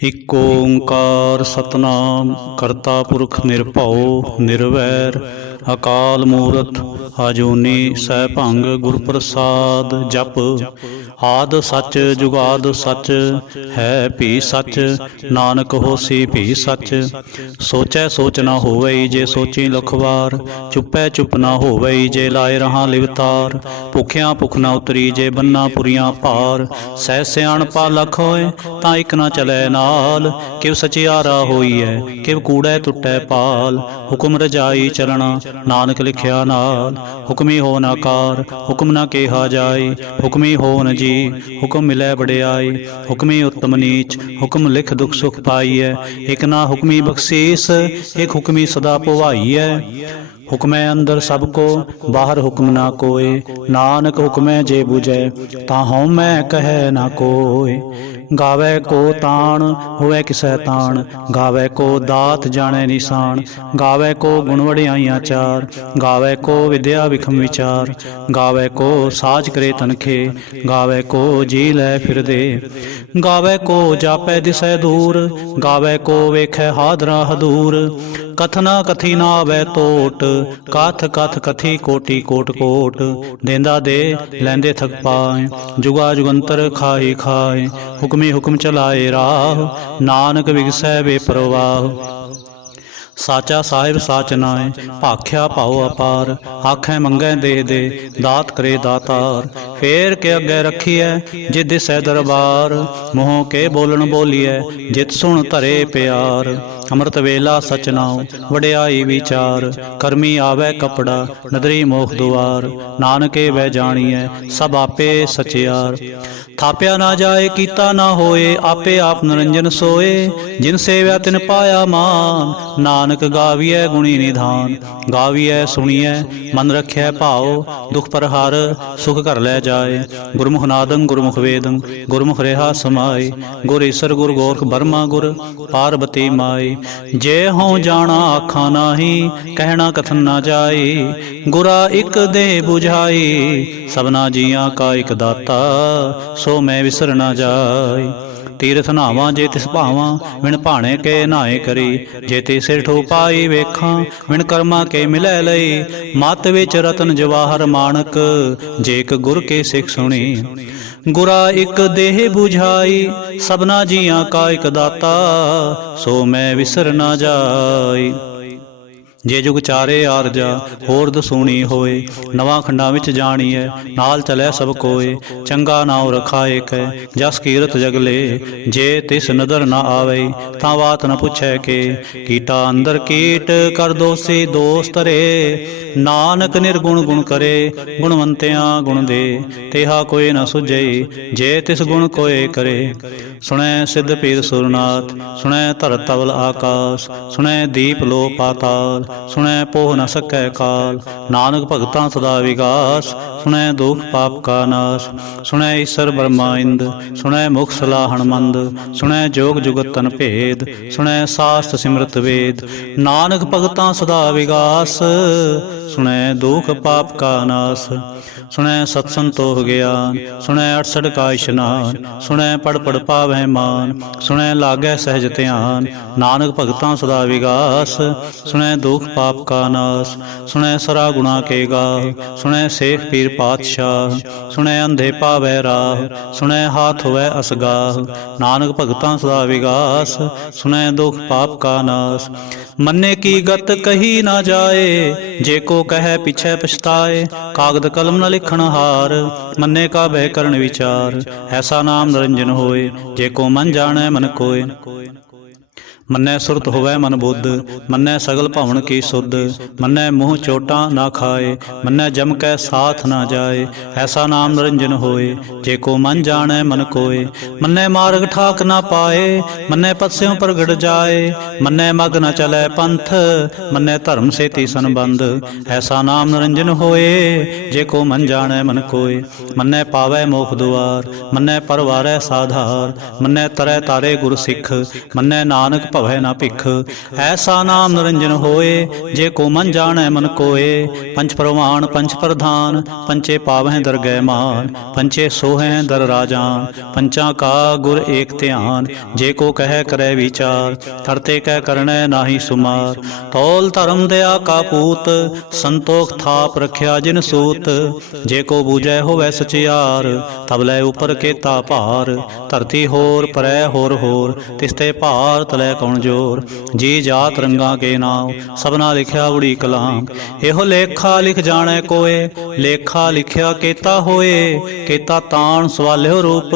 ਇਕ ਓੰਕਾਰ ਸਤਨਾਮ ਕਰਤਾ ਪੁਰਖ ਨਿਰਭਉ ਨਿਰਵੈਰ ਅਕਾਲ ਮੂਰਤ ਆਜੂਨੀ ਸੈਭੰਗ ਗੁਰ ਪ੍ਰਸਾਦ ਜਪ ਆਦ ਸੱਚ ਜੁਗਾਦ ਸੱਚ ਹੈ ਭੀ ਸੱਚ ਨਾਨਕ ਹੋਸੀ ਭੀ ਸੱਚ ਸੋਚੈ ਸੋਚ ਨਾ ਹੋਵਈ ਜੇ ਸੋਚੀ ਲਖ ਵਾਰ ਚੁੱਪੈ ਚੁੱਪ ਨਾ ਹੋਵਈ ਜੇ ਲਾਏ ਰਹਾ ਲਿਵਤਾਰ ਭੁਖਿਆ ਭੁਖ ਨਾ ਉਤਰੀ ਜੇ ਬੰਨਾ ਪੁਰੀਆਂ ਭਾਰ ਸਹਿ ਸਿਆਣਪਾ ਲਖ ਹੋਏ ਤਾਂ ਇਕ ਨਾ ਚਲੈ ਨਾਲ ਕਿਵ ਸਚਿਆਰਾ ਹੋਈਐ ਕਿਵ ਕੂੜੈ ਟੁੱਟੈ ਪਾਲ ਹੁਕਮ ਰਜਾਈ ਚਲਣਾ ਨਾਨਕ ਲਿਖਿਆ ਨਾਲ ਹੁਕਮੀ ਹੋਨ ਆਕਾਰ ਹੁਕਮ ਨਾ ਕਿਹਾ ਜਾਏ ਹੁਕਮੀ ਹੋਨ ਜੀ ਹੁਕਮ ਮਿਲੈ ਵਡਿਆਈ ਹੁਕਮੀ ਉਤਮ ਨੀਚ ਹੁਕਮ ਲਿਖ ਦੁਖ ਸੁਖ ਪਾਈਐ ਇਕ ਨਾ ਹੁਕਮੀ ਬਖਸ਼ੀਸ ਇਕ ਹੁਕਮੀ ਸਦਾ ਭਵਾਈਐ ਹੁਕਮੈ ਅੰਦਰ ਸਭ ਕੋ ਬਾਹਰ ਹੁਕਮ ਨਾ ਕੋਏ ਨਾਨਕ ਹੁਕਮੈ ਜੇ ਬੁਝੈ ਤਾਂ ਹਉ ਮੈਂ ਕਹੈ ਨਾ ਕੋਏ ਗਾਵੇ ਕੋ ਤਾਣ ਹੋਵੇ ਕਿਸੈ ਤਾਣ ਗਾਵੇ ਕੋ ਦਾਤ ਜਾਣੈ ਨਿਸ਼ਾਨ ਗਾਵੇ ਕੋ ਗੁਣ ਵਡਿਆਈਆਂ ਚਾਰ ਗਾਵੇ ਕੋ ਵਿਦਿਆ ਵਿਖਮ ਵਿਚਾਰ ਗਾਵੇ ਕੋ ਸਾਜ ਕਰੇ ਤਨਖੇ ਗਾਵੇ ਕੋ ਜੀ ਲੈ ਫਿਰਦੇ ਗਾਵੇ ਕੋ ਜਾਪੈ ਦਿਸੈ ਦੂਰ ਗਾਵੇ ਕੋ ਵੇਖੈ ਹਾਦਰਾ ਹਦੂਰ ਕਥਨਾ ਕਥੀ ਨਾ ਆਵੈ ਟੋਟ ਕਥ ਕਥ ਕਥੀ ਕੋਟੀ ਕੋਟ ਕੋਟ ਦੇਂਦਾ ਦੇ ਲੈਂਦੇ ਥਕ ਪਾਏ ਜੁਗਾ ਜੁਗੰਤਰ ਖਾਈ ਖਾਏ ਹੁਕਮੀ ਹੁਕਮ ਚਲਾਏ ਰਾਹ ਨਾਨਕ ਵਿਗਸੈ ਵੇ ਪ੍ਰਵਾਹ ਸਾਚਾ ਸਾਹਿਬ ਸਾਚ ਨਾਏ ਭਾਖਿਆ ਭਾਉ ਅਪਾਰ ਆਖੈ ਮੰਗੈ ਦੇ ਦੇ ਦਾਤ ਕਰੇ ਦਾਤਾਰ ਫੇਰ ਕੇ ਅੱਗੇ ਰੱਖੀਐ ਜਿ ਦਿਸੈ ਦਰਬਾਰ ਮੂੰਹ ਕੇ ਬੋਲਣ ਬੋਲੀਐ ਜਿਤ ਸੁਣ ਧਰੇ ਪਿਆਰ ਅੰਮ੍ਰਿਤ ਵੇਲਾ ਸਚ ਨਾਉ ਵਡਿਆਈ ਵਿਚਾਰ ਕਰਮੀ ਆਵੈ ਕਪੜਾ ਨਦਰੀ ਮੋਖ ਦੁਆਰ ਨਾਨਕੇ ਵੈ ਜਾਣੀਐ ਸਭ ਆਪੇ ਸਚਿਆਰ ਥਾਪਿਆ ਨਾ ਜਾਏ ਕੀਤਾ ਨਾ ਹੋਏ ਆਪੇ ਆਪ ਨਿਰੰਜਨ ਸੋਏ ਜਿਨ ਸੇਵਿਆ ਤਿਨ ਪਾਇਆ ਮਾਨ ਨਾਨਕ ਗਾਵੀਐ ਗੁਣੀ ਨਿਧਾਨ ਗਾਵੀਐ ਸੁਣੀਐ ਮਨ ਰਖਿਐ ਭਾਉ ਦੁਖ ਪਰ ਹਰ ਸੁਖ ਘਰ ਲੈ ਜਾਏ ਗੁਰਮੁਖ ਨਾਦੰ ਗੁਰਮੁਖ ਵੇਦੰ ਗੁਰਮੁਖ ਰਿਹਾ ਸਮਾਏ ਗੁਰ ਈਸਰ ਗੁਰ ਗੋਰਖ ਬਰਮਾ ਗੁਰ ਪਾਰਬਤੀ ਮਾਈ ਜੇ ਹਉ ਜਾਣਾ ਆਖਾਂ ਨਾਹੀ ਕਹਿਣਾ ਕਥਨ ਨਾ ਜਾਏ ਗੁਰਾ ਇਕ ਦੇਹ 부ਝਾਈ ਸਭਨਾ ਜੀਆਂ ਕਾ ਇਕ ਦਾਤਾ ਸੋ ਮੈਂ ਵਿਸਰ ਨਾ ਜਾਏ ਤੀਰਥ ਨਾਵਾਂ ਜੇ ਤਿਸ ਭਾਵਾਂ ਵਿਣ ਭਾਣੇ ਕੇ ਨਾਏ ਕਰੀ ਜੇ ਤੇ ਸਿਰ ਠੋ ਪਾਈ ਵੇਖਾਂ ਵਿਣ ਕਰਮਾਂ ਕੇ ਮਿਲੈ ਲਈ ਮਤ ਵਿੱਚ ਰਤਨ ਜਵਾਹਰ ਮਾਣਕ ਜੇ ਇਕ ਗੁਰ ਕੇ ਸਿੱਖ ਸੁਣੀ ਗੁਰਾ ਇਕ ਦੇਹ 부ਝਾਈ ਸਭਨਾ ਜੀਆਂ ਕਾ ਇਕ ਦਾਤਾ ਸੋ ਮੈਂ ਵਿਸਰ ਨਾ ਜਾਈ ਜੇ ਜੁਗ ਚਾਰੇ ਆਰਜਾ ਹੋਰ ਦਸੂਣੀ ਹੋਏ ਨਵਾਂ ਖੰਡਾਂ ਵਿੱਚ ਜਾਣੀਐ ਨਾਲ ਚਲੈ ਸਭ ਕੋਏ ਚੰਗਾ ਨਾਉ ਰਖਾਏ ਕੈ ਜਸ ਕੀਰਤ ਜਗਲੇ ਜੇ ਤਿਸ ਨਦਰ ਨਾ ਆਵੇ ਤਾਂ ਬਾਤ ਨ ਪੁੱਛੈ ਕੇ ਕੀਟਾ ਅੰਦਰ ਕੀਟ ਕਰ ਦੋਸੀ ਦੋਸ ਧਰੇ ਨਾਨਕ ਨਿਰਗੁਣ ਗੁਣ ਕਰੇ ਗੁਣਵੰਤਿਆਂ ਗੁਣ ਦੇ ਤੇਹਾ ਕੋਈ ਨ ਸੁਝਈ ਜੇ ਤਿਸ ਗੁਣ ਕੋਏ ਕਰੇ ਸੁਣੈ ਸਿੱਧ ਪੀਰ ਸੁਰਨਾਥ ਸੁਣੈ ਧਰ ਤਵਲ ਆਕਾਸ ਸੁਣੈ ਦੀਪ ਲੋ ਪਾਤਾਲ ਸੁਣੈ ਪੋਹ ਨ ਸਕੈ ਕਾਲ ਨਾਨਕ ਭਗਤਾਂ ਸਦਾ ਵਿਗਾਸ ਸੁਣੈ ਦੁਖ ਪਾਪ ਕਾ ਨਾਸ ਸੁਣੈ ਈਸਰ ਬਰਮਾ ਇੰਦ ਸੁਣੈ ਮੁਖ ਸਲਾਹਣ ਮੰਦ ਸੁਣੈ ਜੋਗ ਜੁਗਤ ਤਨ ਭੇਦ ਸੁਣੈ ਸਾਸਤ ਸਿਮਰਤ ਵੇਦ ਨਾਨਕ ਭਗਤਾਂ ਸਦਾ ਵਿਗਾਸ ਸੁਣੈ ਦੁਖ ਪਾਪ ਕਾ ਨਾਸ ਸੁਣੈ ਸਤ ਸੰਤੋਖ ਗਿਆਨ ਸੁਣੈ 68 ਕਾ ਇਸ਼ਨਾਨ ਸੁਣੈ ਪੜ ਪੜ ਪਾਵੈ ਮਾਨ ਸੁਣੈ ਲਾਗੈ ਸਹਿਜ ਧਿਆਨ ਨਾਨਕ ਭਗਤਾਂ ਸਦਾ ਵਿਗਾਸ ਸੁਣੈ ਦੁਖ ਪਾਪ ਕਾ ਨਾਸ ਸੁਣੈ ਸਰਾ ਗੁਣਾ ਕੇ ਗਾਹ ਸੁਣੈ ਸੇਖ ਪੀਰ ਪਾਤਸ਼ਾਹ ਸੁਣੈ ਅੰਧੇ ਪਾਵੈ ਰਾਹ ਸੁਣੈ ਹਾਥ ਹੋਵੈ ਅਸਗਾਹ ਨਾਨਕ ਭਗਤਾਂ ਸਦਾ ਵਿਗਾਸ ਸੁਣੈ ਦੁਖ ਪਾਪ ਕਾ ਨਾਸ ਮੰਨੇ ਕੀ ਗਤ ਕਹੀ ਨਾ ਜਾਏ ਜੇ ਕੋ ਕਹੈ ਪਿਛੈ ਪਛਤਾਏ ਕਾਗਦ ਕਲਮ ਨ ਲਿਖਣ ਹਾਰ ਮੰਨੇ ਕਾ ਬਹਿ ਕਰਨ ਵਿਚਾਰ ਐਸਾ ਨਾਮ ਨਿਰੰਜਨ ਹੋਏ ਜੇ ਕੋ ਮਨ ਜਾਣੈ ਮਨ ਕੋਏ ਮੰਨੈ ਸੁਰਤ ਹੋਵੈ ਮਨ ਬੁੱਧ ਮੰਨੈ ਸਗਲ ਭਵਨ ਕੀ ਸੁਧ ਮੰਨੈ ਮੂੰਹ ਚੋਟਾਂ ਨਾ ਖਾਏ ਮੰਨੈ ਜਮ ਕੈ ਸਾਥ ਨਾ ਜਾਏ ਐਸਾ ਨਾਮ ਨਿਰੰਜਨ ਹੋਏ ਜੇ ਕੋ ਮਨ ਜਾਣੈ ਮਨ ਕੋਏ ਮੰਨੈ ਮਾਰਗ ਠਾਕ ਨਾ ਪਾਏ ਮੰਨੈ ਪਤਸਿਉ ਪ੍ਰਗਟ ਜਾਏ ਮੰਨੈ ਮਗ ਨ ਚਲੈ ਪੰਥ ਮੰਨੈ ਧਰਮ ਸੇਤੀ ਸੰਬੰਧ ਐਸਾ ਨਾਮ ਨਿਰੰਜਨ ਹੋਏ ਜੇ ਕੋ ਮਨ ਜਾਣੈ ਮਨ ਕੋਏ ਮੰਨੈ ਪਾਵੈ ਮੋਖ ਦੁਆਰ ਮੰਨੈ ਪਰਵਾਰੈ ਸਾਧਾਰ ਮੰਨੈ ਤਰੈ ਤਾਰੇ ਗੁਰ ਸਿੱਖ ਮੰਨੈ ਨਾਨਕ भवै न भिख। ऐसा नाम निरंजन होए, जे को मन जानै मन कोए। पंच प्रमाण पंच प्रधान, पंचे पावै दरगह मान। पंचे सोहै दर राजान, पंचा का गुर एक ध्यान। जे को कह करे विचार, करते कह करनै नाहि सुमार। तौल धर्म दया का पूत, संतोख थाप रखिया जिन सूत। जे को बूझै होवै सचियार, तब लै उपर केता भार। धरती होर परै होर होर, तिसते भार तलै कौन जोर। जी जात रंगा के नाम, सबना लिखिया उड़ी कलाम। एहो लेखा लिख जाने कोय, लेखा लिखिया केता होए। केता तान सवाल्यो रूप,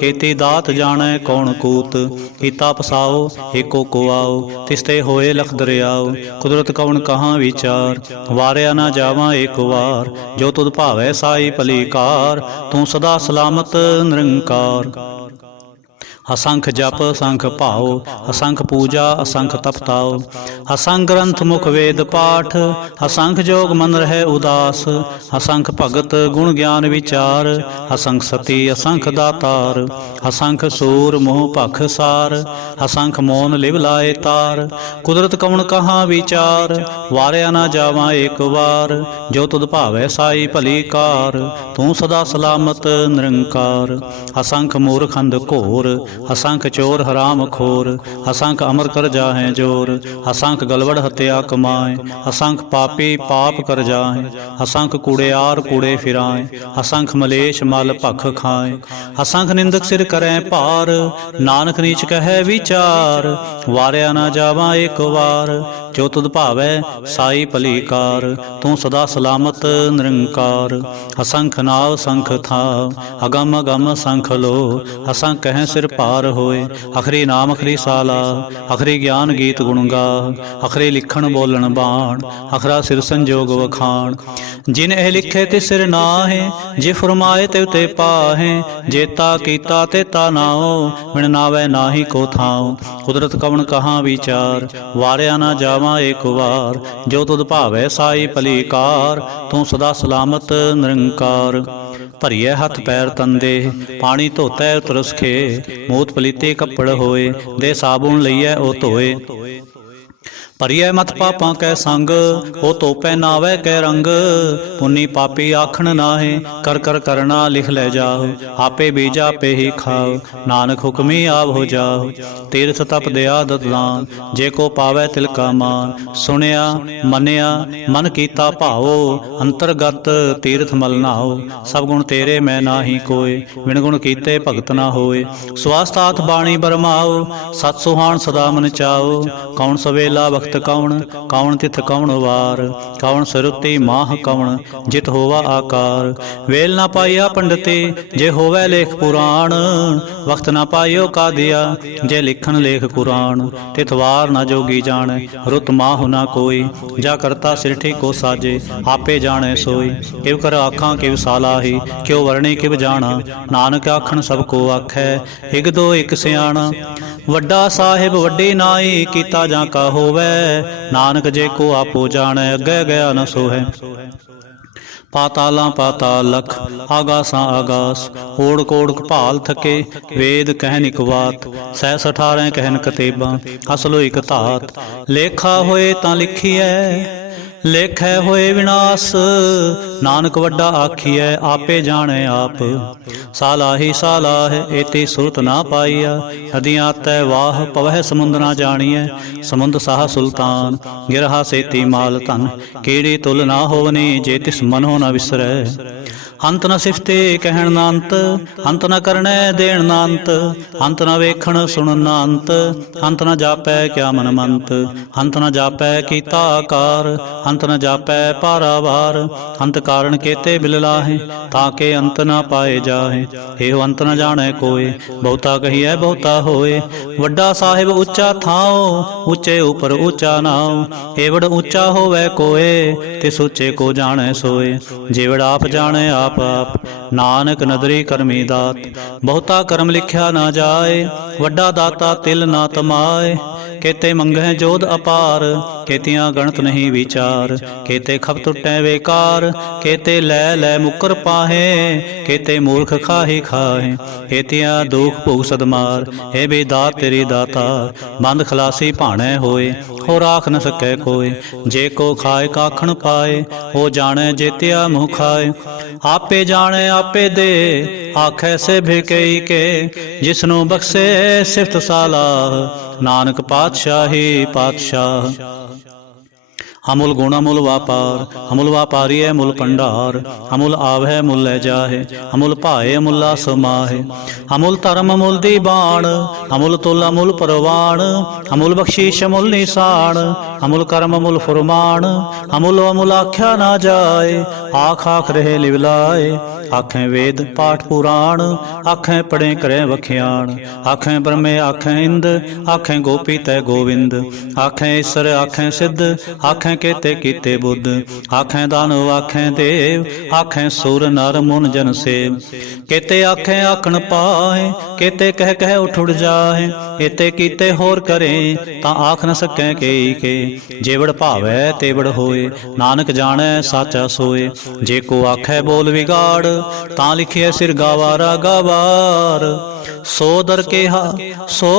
केती दात जाने कौन कूत। कीता पसाओ एको को आओ, तिसते होए लख दरियाओ। कुदरत कौन कहाँ विचार, वारिया ना जावा एक वार। जो तुध भावै साई भली कार, तू सदा सलामत निरंकार। असंख जप असंख भाव, असंख पूजा असंख तपताओ। असंख ग्रंथ मुख वेद पाठ, असंख जोग मन रहे उदास। असंख भगत गुण ज्ञान विचार, असंख सती असंख दातार। असंख सूर मोह भख सार, असंख मोन लिव लाए तार। कुदरत कौन कहाँ विचार, वारिया ना जावा एक वार। जो तुध भावै साई भली कार, तू सदा सलामत निरंकार। असंख मूर्ख अंध घोर, असंख चोर हराम खोर। असंख अमर कर जाहे जोर, असंख गलवड़ हत्या कमाए। असंख पापी पाप कर जाए, असंख कूड़ेयार कूड़े फिराए। असंख मलेश मल भख खाए, असंख निंदक सिर करें भार। नानक नीच कहे विचार, वारिया ना जावा एक वार। जो तुध भावै साई भली कार, तू सदा सलामत निरंकार। असंख नाव संख थाव, अगम अगम असंख लो। असंख कहें सिर पार होए, अखरी नाम अखरी साला। अखरी ज्ञान गीत गुण गा, अखरे लिखण बोलन बाण। अखरा सिर संजोग वखाण, जिन एह लिखे ते सिर नाहे। जे फरमाए ते ते पाहे, जेता कीता तेता नाओ। बिन नावै नाही को थाओ, कुदरत कवन कहाँ विचार। वारिया ना जावा एक वार, जो तुध भावै साई भली कार। तू सदा सलामत निरंकार। भरिए हथ पैर तंदे, पानी धोतै तुरस खे। मूत पलीते कपड़ होए, दे साबुन लईए ओ धोए। भरिए मत पापां कै संग, ओ तोपै नावै कै रंग। पुन्नी पापी आखण नाहे, कर कर करना लिख लै जाओ। आपे बीजा आपे ही खाओ, नानक हुक्मी आव हो जाओ। तीर्थ तप दया दत दान, जे को पावै तिल का मान। सुनिया मनिया मन कीता भाओ, अंतरगत तीर्थ मल नाओ। सब गुण तेरे मैं नाही कोय, बिन गुण कीते भगत ना होए। स्वास्थ हाथ बाणी बरमाओ, सत सुहान सदा मन चाओ। कौन सवेला वक्त कौन, कौन तिथ कौन वार। कौन सरुति माह कौन, जित होवा आकार। वेल ना पाइया पंडिते, जे होवै लेख पुराण। वक्त ना पाइयो का दिया, जे लिखन लेख कुरान। तिथ वार ना जोगी जाने, रुत माह ना कोई। जा करता सिरठी को साजे, आपे जाने सोई। किव कर आखां किव सालाही, क्यों वरणी किव जाना। नानक आखन सब को आखै, इक दो इक सियाणा। वड्डा साहिब वड्डी नाई, कीता जा का होवै। नानक जे को आपो जाने, अगे गया न सोहै। पातालां पाताल लख, आगासां आगास। ओड़ कोड़ भाल थके, वेद कहन इक वात। 618 कहन कतेबां, असलो इक धात। लेखा होए तां लिखीਐ, लेखै होए विनाश। नानक वड्डा आखिए, आपे जाने आप। सालाही सालाह, एती सुरत ना पाइया। नदियां तै वाह, पवह समुंद ना जानिए। समुंद साह सुल्तान, गिरहा सेती माल धन। कीड़ी तुल ना होवनी, जे तिस मनो न विसरै। अंत न सिफते कहण ना अंत, अंत न करनै देण ना अंत। अंत न वेखण सुणन ना अंत, अंत न जापै क्या मन मंत। अंत न जापै कीता आकार, अंत न जापै पारावार। अंत कारण केते बिल लाहे, ताके अंत न पाए जाहे। एहो अंत न जाने कोय, बहुता कहिए बहुता होए। वड्डा साहिब ऊंचा थाओ, ऊंचे ऊपर ऊंचा नाओ। एवड़ ऊंचा होवै कोय, तिस ऊंचे को जाने सोए। जेवड़ आप जाने आप आप, नानक नदरी करमी दात। बहुता कर्म लिखिया ना जाए, वड्डा दाता तिल ना तमाए। केते मंगै जोध अपार, केतियां गणत नहीं विचार। केते खप टुटै बेकार, केते लै लै मुकर पाहे, केते मूर्ख खाही खाहे। केतियां दुख भोग सदमार, हे बेदात तेरी दाता। बंद खलासी भाणै होए, हो राख न सकै कोय। जे को खाए काखण पाए, हो जाने जेतिया मुँह खाए। आपे जाने आपे दे, आखै से भिकई के। जिसनों बख्शे सिफत सालाह, नानक पातशाही पातशाह। अमुल गुण अमुल व्यापार, अमुल व्यापारी है अमुल भंडार। अमुल आवै अमुल लै जाहे, अमुल भाए अमुला समाहे। अमुल धर्म अमुल दीबान, अमुल तुल अमुल परवान। अमुल बख्शीश अमुल निशान, अमुल कर्म अमुल फुरमान। अमुल अमुल आख्या ना जाए, आख आख रहे लिवलाए। आखें वेद पाठ पुराण, आखें पढ़े करें वख्याण। आखें ब्रह्मे आखें इंद, आखें गोपी तय गोविंद। आखें ईश्वर आखें सिद्ध, आखें केते कीते बुद्ध। आखें दानव आखें देव, आखें सुर नर मुन जन सेव। केते आखें आखण पाए, केते कह कह उठ उड़ जाए। एते कीते होर करें, तां आख न सकै केई के। जेवड़ भावै तेवड़ होए, नानक जानै साचा सोए। जे को आखै बोल विगाड़, तां लिखिए सिर गावारा गावार। सो दर केहा सो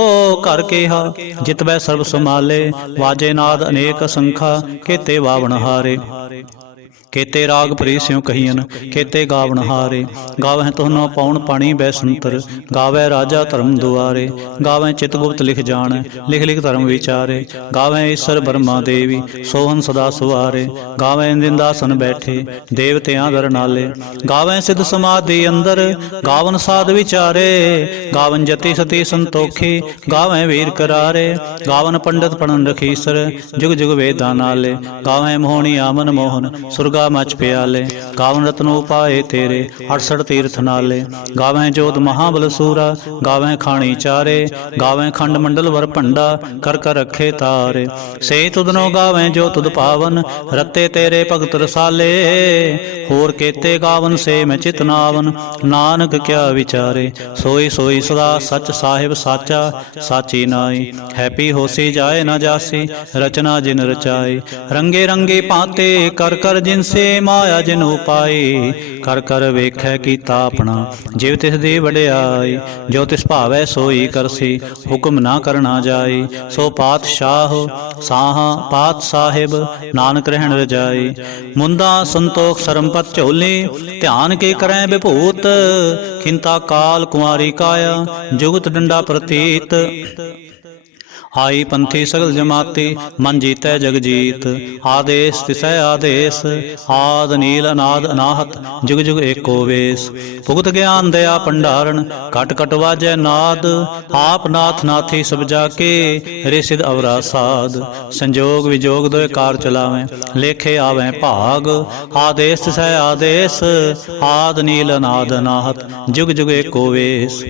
घर केहा, जितवै सर्ब समाले। वाजे नाद अनेक असंखा, केते वावण हारे। केते राग प्री स्यों कहियन, केते गावण हारे। गावह तुहनो पौन पाणी बैसंतर, गावै राजा धर्म दुआरे। गावै चित गुप्त लिख जान, लिख लिख धर्म विचारे। गावै ईश्वर ब्रह्मा देवी, सोहन सदा सुवारे। गावै निंदासन बैठे, देवतियां दर नाले। गावै सिद्ध समाधि अंदर, गावन साध विचारे। गावन जति सती संतोखी, गावै वीर करारे। गावन पंडित पढ़न रखीसर, जुग जुग वेदा नाले। गावै मोहनी आमन मोहन, सुरगा मच प्याले। गावन रत्न उपाए तेरे, 68 तीर्थ नाले। गावै जोध महाबल सूरा, गावै खाणी चारे। गावै खंड मंडल वर भंडा, कर कर रखे तारे। से तुदनो गावै जो तुद पावन, रत्ते तेरे भगत रसाले। होर केते गावन से मैं चितनावन, नानक क्या विचारे। सोई सोई सदा सच साहिब साचा, साची नाई। हैपी होसी जाए न जासी, रचना जिन रचाई। रंगे रंगे पाते कर कर जिन से माया जिन उपाई। कर कर वेखै कीता अपना, जिव तिस दी वड्याई। जो तिस भावै सोई करसी, हुक्म ना करना जाई। सो पातशाह साहा पात साहिब, नानक रहन रजाई। मुंदा संतोख सरमपत झोली, ध्यान के करें विभूत। खिंता काल कुंवारी काया, जुगत डंडा प्रतीत। आई पंथी सगल जमाती, मन जीतै जग जीत। आदेश तिसै आदेश, आद नील अनाद अनाहत। जुग जुग एको वेश। भुगत ज्ञान दया भंडारण, कट कट वाजै नाद। आप नाथ नाथी सब जाके, रे सिद्ध अवरा साध। संजोग विजोग दोए कार चलावें, लेखे आवें भाग। आदेश तिसै आदेश, आद नील अनाद अनाहत। जुग जुग एको वेश।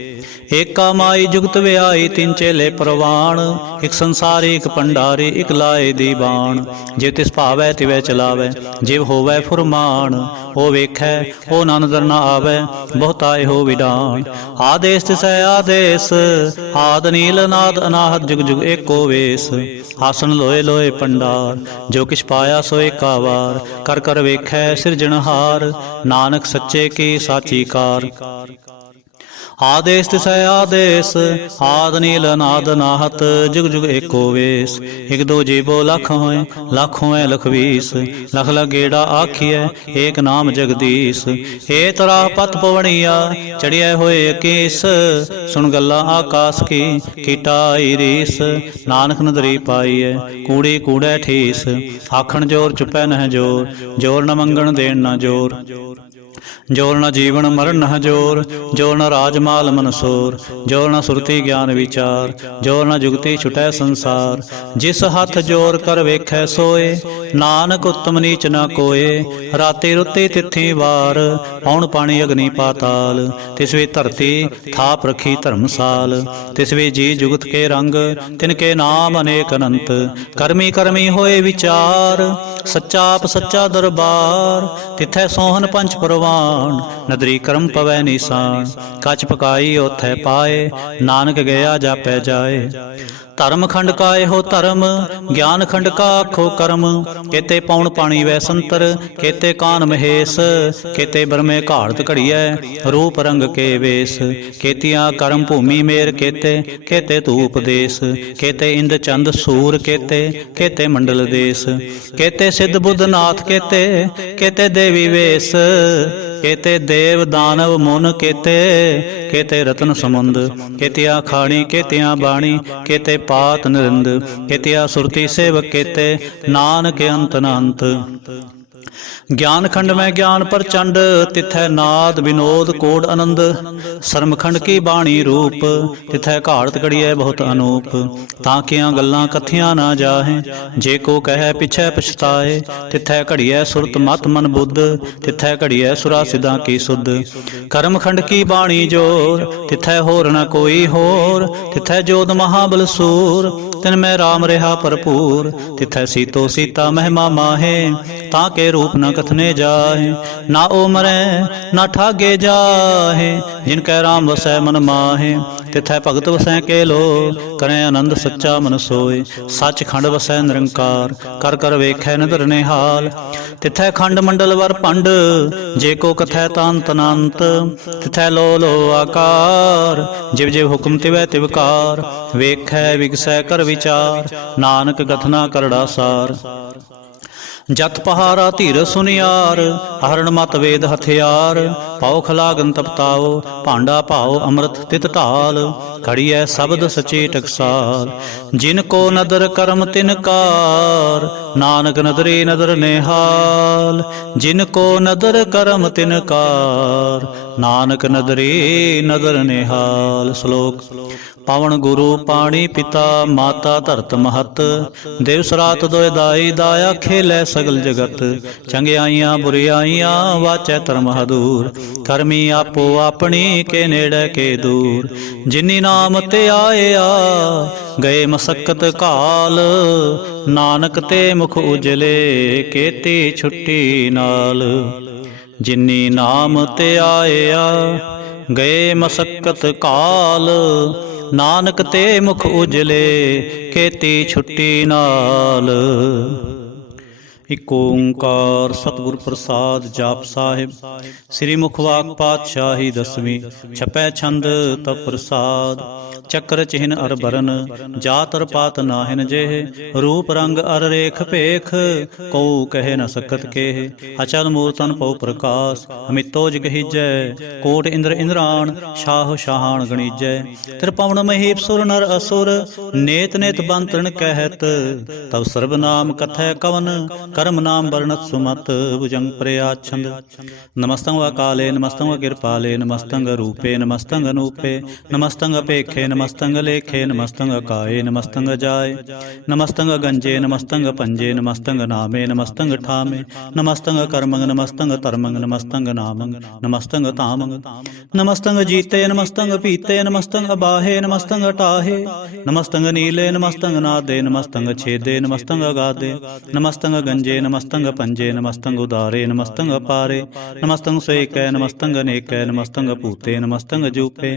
एका माई जुगत व्याई, तीन चेले प्रवाण। एक संसारी एक भंडारी, एक लाए दीवान। जे तिस भावै तिवै चलावै, जिव होवै फुरमान। ओ वेखै ओ नानदर न आवै, बहुताए हो विडान। आदेश तिसै आदेश, आद नील नाद अनाहत। जुग जुग एको वेश। आसन लोए लोए भंडार, जो किछ पाया सो एका वार। कर कर वेखै सिरजनहार, नानक सच्चे की साची कार। आदेश तिसै आदेश, आद नील अनाद अनाहत। जुग जुग एको वेश। एक दो जीवो लख होए, लख होए लख बीस। लख लख गेड़ा आखिए, एक नाम जगदीश। ए तरा पत पवणिया, चढ़िया होए अकेस। सुन गल्ला आकाश की, कीटाई रीस। नानक नदरी पाईए, कूड़ी कूड़ै ठीस। आखण जोर चुपै नह जोर, जोर न मंगण देण न जोर। जोर न जीवन मरण न जोर, जोर न राजमाल मनसोर। जोर न सुरति ज्ञान विचार, जोर न जुगति छुटै संसार। जिस हथ जोर कर वेखै सोए, नानक उत्तम नीच न कोए। राति रुति तिथि वार, पौन पानी अग्नि पाताल। तिसवी धरती थाप रखी धर्मसाल। तिसवी जी जुगत के रंग, तिनके नाम अनेक अनंत। कर्मी कर्मी होए विचार, सच्चा आप सच्चा दरबार। तिथै सोहन पंच परवान, नदरी करम पवै निशान। कच पकाई ओथै पाए, नानक गया जापै जाए। धर्म खंड का एहो धर्म, ज्ञान खंड का आखो कर्म। केते पौन पाणी वै संतर, केते कान महेश। केते बरमे घाड़त घड़ियै, रूप रंग के वेश। केतियां कर्म भूमि मेर केते, केते धूप देश। केते इंद चंद सूर केते, केते मंडल देश। केते सिद्ध बुद्ध नाथ केते, केते देवी वेश। केते देव दानव मुन केते, केते रतन समुंद। केतिया खाणी केतिया बाणी, केते पात निरंद। केतिया सुरती सेवक केते, नानक अंत न अंत। ज्ञान खंड में ज्ञान प्रचंड, तिथै नाद विनोद कोड आनंद। सरम खंड की बाणी रूप, तिथै घाड़त घड़िए बहुत अनूप। ताकियां गल्लां कथियां ना जाहे, जे को कहे पिछै पछताए। तिथै घड़िए सुरत मत मन बुद्ध, तिथै घड़िए सुरा सिद्धां की सुध। कर्म खंड की बाणी जोर, तिथै होर न कोई होर। तिथै जोध महाबल सूर, तिन में राम रहा भरपूर। तिथै सीतो सीता महिमा माहे, ताके रूप न कथने जाहे। ना ओ मरै ना ठागे जाहे, जिनकै राम वसै मन माहे। तिथै भगत वसै के लो, करें आनंद सच्चा मन सोए। सच खंड वसै निरंकार, कर कर वेखै निधर निहाल। तिथै खंड मंडल वर भंड, जे को कथै तांत अनंत। तिथै लो लो आकार, जिव जिव हुक्म तिवै तिवकार। वेखै विगसै कर विचार, नानक कथना करड़ा सार। जत पहारा धीर सुनियार, हरण मत वेद हथियार। पाओ खलागन तपताओ, भांडा भाओ अमृत तित ढाल। खड़िए शब्द सचे टकसाल, जिनको नदर करम तिनकार। नानक नदरी नदर निहाल, जिनको नदर करम तिनकार। नानक नदरी नदर निहाल। श्लोक। पावन गुरु पाणी पिता, माता धरत महत। दिवस रात दोए दाई, दाया खेलै सगल जगत। चंगियाइयां बुरियाइयां, वाचै धर्म हदूर। करमी आपो अपनी, के नेड़े के दूर। जिनी नाम ते आया, गए मसक्कत काल। नानक ते मुख उजले, केती छुट्टी नाल। जिनी नाम ते आया, गए मसक्कत काल। नानक ते मुख उजले, केती छुट्टी नाल। इक ओंकार सतगुर प्रसाद जाप साहिब। श्री मुखवाक पातशाही दसवीं। छपै छंद तप प्रसाद। चक्र चिन्ह अर बरन, जात अर पात नाहिन जेह। रूप रंग अर रेख भेख, कऊ कहे न सकत केह। अचल मूर्तन पौ प्रकाश, अमितो जगहिजै। कोट इंद्र इंद्राण, शाह शाहान गणिजै। त्रिपवन महीप सुर नर असुर, नेत नेत बंतरण कहत। तब सर्वनाम कथै कवन, कर्म नाम वर्णत सुमत। भुजंग प्रयाछंद। नमस्तंग काले नमस्तंग कृपाले, नमस्तंग रूपे नमस्तंग अनूपे। नमस्तंग अपेखे नमस्तंग लेखे, नमस्तंग काये नमस्तंग जाय। नमस्तंग गंजे नमस्तंग पंजे, नमस्तंग नामे नमस्तंग ठामे। नमस्तंग कर्मंग नमस्तंग धर्मंग, नमस्तंग नामंग नमस्तंग तामंग। नमस्तंग जीते नमस्तंग पीते, नमस्तंग अबाहे नमस्तंग टाहे। नमस्तंग नीले नमस्तंग नादे, नमस्तंग छेदे नमस्तंग अगाधे। नमस्तंग गंजे नमस्तंग पंजे, नमस्तंग उदारे नमस्तंग अपारे। नमस्तंग स्वेकै नमस्तंग अनेकै, नमस्तंग भूते नमस्तंग जूपे।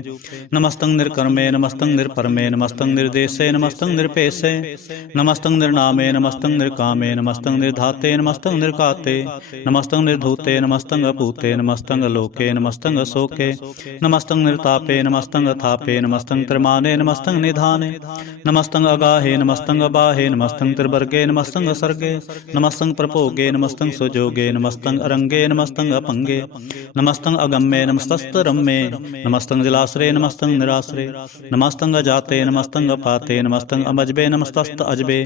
नमस्तंग निर्कर्मे नमस्तंग निर्परमे, नमस्तंग निर्देशे नमस्तंग निर्पेशे। नमस्तंग निर्नामे नमस्तंग निर्कामे, नमस्तंग निर्धाते नमस्तंग निर्घाते। नमस्तंग निर्धूते नमस्तंग अपूते, नमस्तंग लोके नमस्तंग शोके। नमस्तंग निर्तापे नमस्तंग थापे, नमस्तंग त्रिमाने नमस्तंग निधाने। नमस्तंग अगाहे नमस्तंग अबाहे, नमस्तंग त्रिवर्गे नमस्तंग सर्गे। नमस्तंग प्रभोगे नमस्तंग सुजोगे, नमस्तंग अरंगे नमस्तंग अपंगे। नमस्तंग अगम्ये नमस्तस्त रम्ये, नमस्तंग जलाश्रय नमस्तंग निराश्रय। नमस्तंग जाते नमस्तंग पाते, नमस्तंग अमजबे नमस्तस्त अजबे।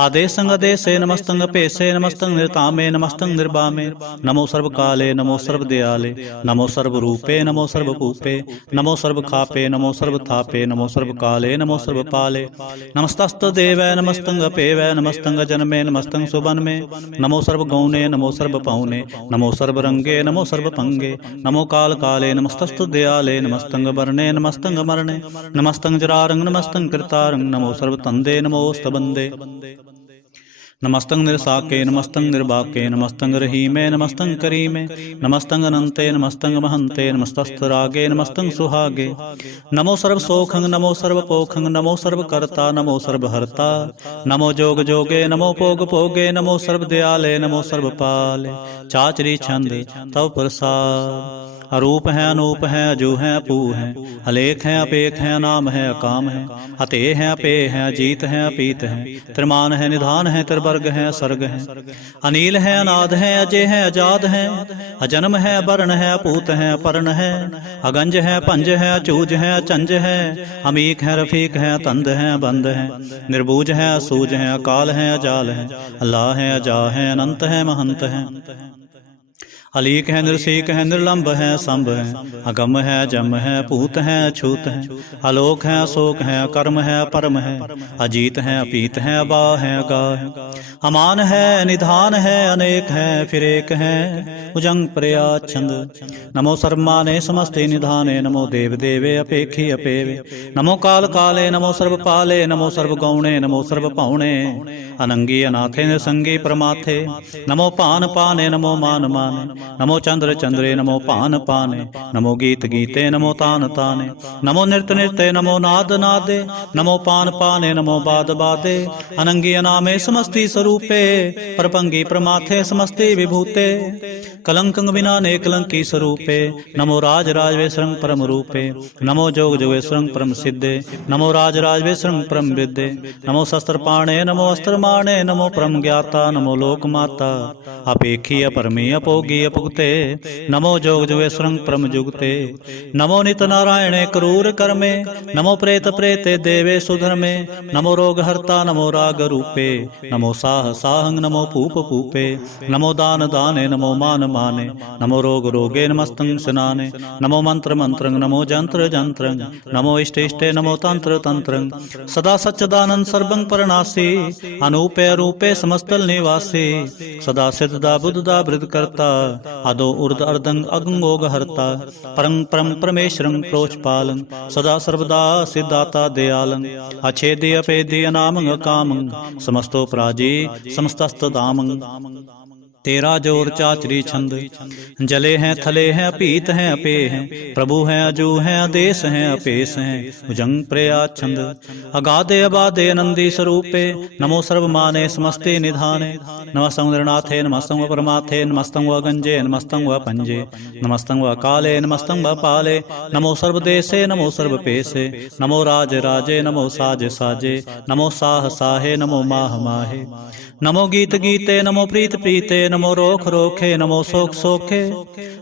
आदेशंग अदेशे नमस्तंग पेशे, नमस्तंग निर्तामे नमस्तंग निर्बामे। नमो सर्व काले नमो सर्व दयाले, नमो सर्व रूपे नमो सर्व भूपे। नमो सर्व खापे नमो सर्व थापे, नमो सर्व काले नमो सर्व पाले। नमस्तस्त देवै नमस्तंग पेवै, नमस्तंग जन्मे नमस्तंग सुबन्मे। नमो सर्व गौने नमो सर्व पौने, नमो सर्व रंगे नमो सर्व पंगे। नमो काल काले नमस्तस्तु दयाले, नमस्तंग वर्णे नमस्तंग मरणे। नमस्तंग जरारंग नमस्तंग कृतारंग, नमो सर्व तंदे नमोस्त बंदे। नमस्तं निरसाके नमस्तं निर्वाके नमस्तं रहीमे नमस्तं करीमे नमस्तं अनंते नमस्तं महंते नमस्तस्तरागे नमस्तं सुहागे। नमो सर्वसोखं नमो सर्वपोखं नमो सर्वकर्ता नमो सर्वहर्ता नमो जोग जोगे नमो भोग भोगे नमो सर्वदयाले नमो सर्वपाले। चाचरी छंद तव प्रसाद। अरूप है अनूप है अजू है अपू है अलेख है अपेख है अनाम है अकाम है अते है अपे है अजीत है अपीत है त्रिमान है निधान है त्रिवर्ग है सर्ग है अनील है अनाद है अजय है अजाद है अजन्म है अवर्ण है अपूत है अपर्ण है अगंज है पंज है अचूज है अचंज है अमीक है रफीक है तंद है बंद है निर्बूज है असूज है अकाल है अजाल है अल्लाह है अजा है अनंत है महंत है अलीक है निर्सीक है निर्लंब है संभ है अगम है जम है भूत है अछूत है आलोक है अशोक है कर्म है परम है अजीत है अपीत है अबा है अगा है अमान है निधान है अनेक है फिर एक है उजंग प्रयाछंद। नमो सर्वमाने समस्ते निधाने नमो देव देवे अपेक्षी अपेवे नमो काल काले नमो सर्व पाले नमो सर्व गौणे नमो सर्व पाउने अनंगी अनाथे निसंगी प्रमाथे नमो पान पाने नमो मान माने नमो चंद्र चंद्रे नमो पान पाने नमो गीत गीते नमो तान ताने नमो नृत्य नृत्य नमो नाद नादे नमो पान पाने नमो बाद बादे अनंगी अनामे समस्ती स्वरूपे परपंगी प्रमाथे समस्ती विभूते कलंकंग बिना ने कलंकी स्वरूपे नमो राज राजवेश्वरं परम रूपे नमो जोग जोगेश्वरं परम सिद्धे नमो राज राजवेश्वरं परम विद्ये नमो शस्त्र पाणे नमो अस्त्र माणे नमो परम ज्ञाता नमो लोक माता अपेक्षी अपरमी अपोगी पुगते नमो जोग जोगेश्वरं परम जुगते नमो नित नारायणे क्रूर कर्मे नमो प्रेत प्रेते देवे सुधर्मे नमो रोग हर्ता नमो राग रूपे नमो साह साहं नमो पूप पूपे नमो दान दाने नमो मान माने नमो रोग रोगे नमस्तं स्नाने नमो मंत्र मंत्रं नमो जंत्र जंत्रं नमो इष्ट इष्टे नमो तंत्र तंत्रं सदा सच्चिदानंद सर्वं परनासी अनूपे रूपे समस्तल निवासी सदा सिद्धदा बुद्धदा वृद्ध करता अदो उर्द अर्दंग अगंगोग हरता परं परम परमेश्वरं प्रोचपालं सदा सर्वदा सिद्धाता दयालं अछेदि अपेदि अनामं अकामं समस्तो पराजी समस्तस्तदामं। तेरा जोर चाचरी छंद। जले हैं थले हैं अपीत हैं अपे हैं प्रभु हैं अजू हैं आदेश हैं अपेश हैं भुजंग प्रया छंद। अगाधे अबाधे नंदी स्वरूपे नमो सर्वमाने समस्ते निधाने नमस्तं नृनाथे नमस्तं व परमाथे नमस्तं व गंजे नमस्तं व पंजे नमस्तं व काले नमस्तं व पाले नमो सर्वदेशे नमो सर्वपेशे नमो राज राजे नमो साज साजे नमो साह साहे नमो माह माहे नमो गीत गीते नमो प्रीत प्रीते नमो रोख रोखे नमो सोख सोखे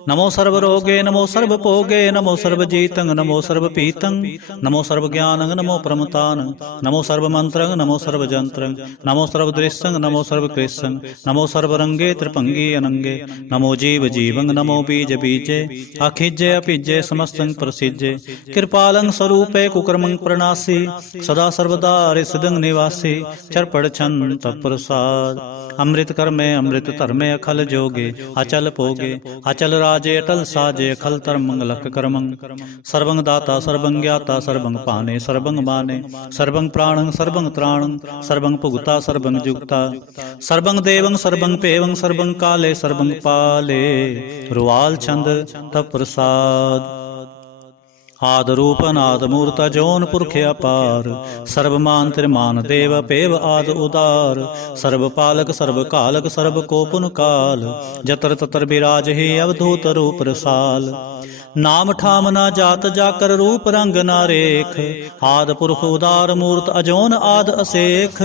नमो सर्व रोगे नमो सर्व भोगे नमो सर्व जीतं नमो सर्व पीतं नमो सर्व ज्ञानं नमो प्रमतान नमो सर्व मंत्रं नमो सर्व जंत्रं नमो सर्व दृश्यं नमो सर्व कृष्णं नमो सर्व रंगे त्रिपंगी अनंगे नमो जीव जीवं नमो बीज बीजे अखिजे अपिजे समस्तं प्रसिजे कृपालं स्वरूपे कुकर्मं प्रणासी सदा सर्वदा हरिसिदं निवासी चरपड़ छंद तत्प्रसाद। अमृत कर्मे अमृत धर्मे अखल जोगे अचल पोगे अचल राजे अटल साजे अखल तरमंग लख कर्मं सर्वं दाता सर्वं ज्ञाता सर्वं पाने सर्वं माने सर्वं प्राणं सर्वं त्राणं सर्वं पुगता सर्वं जुगता सर्वं देवं सर्वं पेवं सर्वं काले सर्वं पाले। रुवाल छंद तत्प्रसाद। आद रूप नाद मूर्त जोन पुरख अपार सर्वमान त्रिमान देव पेव आद उदार सर्व पालक सर्व कालक सर्व कोपुन काल जतर ततर विराज ही अवधूत रूप रसाल नाम ठाम ना जात जाकर रूप रंग ना रेख आद पुरख उदार मूर्त अजोन आद असेख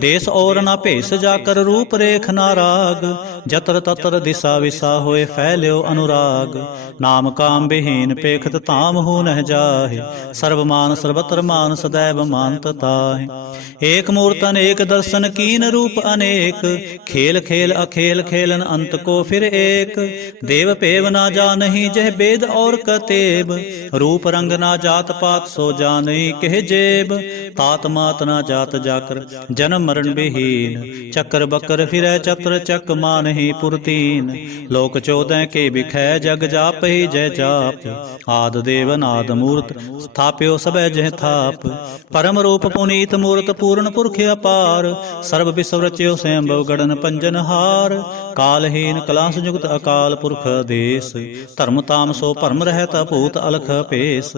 देश और ना भेष जाकर रूप रेख ना राग जतर ततर दिशा विसा होए फैल्यो अनुराग नाम काम विहीन पेखत ताम हो न जाहे सर्वमान सर्वत्र मान सदैव मानत ताहि एक मूर्तन एक दर्शन कीन रूप अनेक खेल खेल अखेल खेलन अंत को फिर एक देव पेव ना जानहि जह वेद और कतेब रूप रंग ना जात पात सो जानहि कह जेब तात मात ना जात जाकर जन्म मरण विहीन चक्र बकर फिर चत्र चक मान नहीं पुरतीन। लोक 14 के बिखै जग जाप ही जय जाप। आद देव नाद मूर्त स्थाप्यो सब जह थाप। परम रूप पुनीत मूर्त पूर्ण पुरख अपार। सर्व विश्व रच्यो स्वयंभव गणन पंजन हार। कालहीन कला संयुक्त अकाल पुरख देश। धर्म ताम सो परम रहत भूत अलख पेश।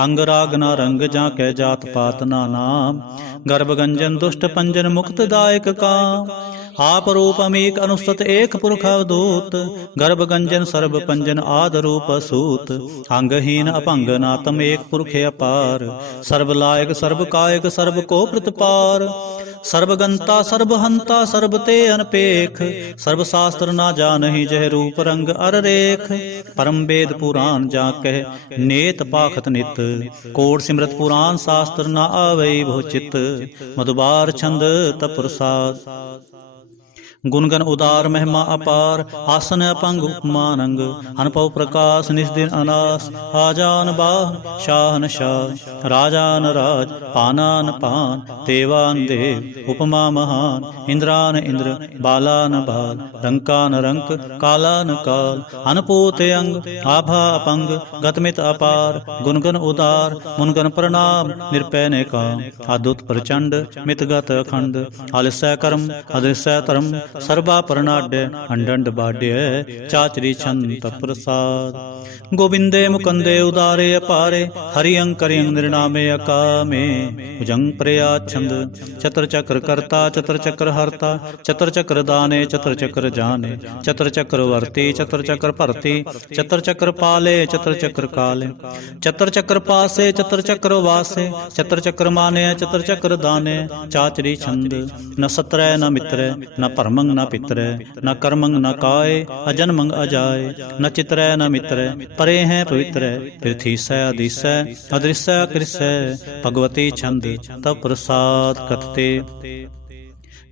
अंग राग ना रंग जाके जात पात ना नाम। गर्भ गंजन दुष्ट पंजन मुक्त दायक काम। आप रूप अमीक अनुस्तत एक पुरख अवधूत। गर्भ गंजन सर्व पंजन आद रूप सूत। अंगहीन अपंग नातम एक पुरख अपार। सर्व लायक सर्व कायक सर्व को प्रतपार। सर्वगंता सर्वहंता सर्व ते अनपेख। सर्व शास्त्र ना जानहि जह रूप रंग अर रेख। परम वेद पुराण जा कह नेत पाखत नित। कोट सिमरत पुराण शास्त्र ना आवै भोचित। मधुबार छंद तप प्रसाद। गुणगन उदार महिमा अपार। आसन अपंग उपमानंग। अनपव प्रकाश निस्दिन अनास। आजान बाह शाहन शाह। राजान राज पानान पान। देवान देव उपमा महान। इंद्रान इंद्र बालान बाल। रंकान रंक कालान काल। अनपूत अंग आभा अपंग गतमित अपार। गुणगन उदार मुनगन प्रणाम निरपै ने काम। अद्भुत प्रचंड मितगत अखंड। आलस्य कर्म अदृश्य धर्म। सर्वा परनाड्य अंडंड बाड्य। चाचरी छंद प्रसाद। गोविंदे मुकंदे उदारे अपारे। हरियं करियं निर्नामे अकामे। भुजंग प्रया छंद। चतर चक्र कर्ता चतर चक्र हरता। चतर चक्र दाने चतर चक्र जाने। चतर चक्र वर्ती चतर चक्र भरती। चतर चक्र पाले चतर चक्र काले। चतर चक्र पासे चतर चक्र वासे। चतर चक्र माने चतर चक्र दाने। चाचरी छंद। न सत्रय न मित्र न परमंग न पित्र। न कर्मंग न काय अजन्मंग अजाय। न चित्रय न मित्र परे हैं पवित्र। पृथ्वीसै अधीसै अदृश्य कृष्य। भगवती छंद तप प्रसाद कथते।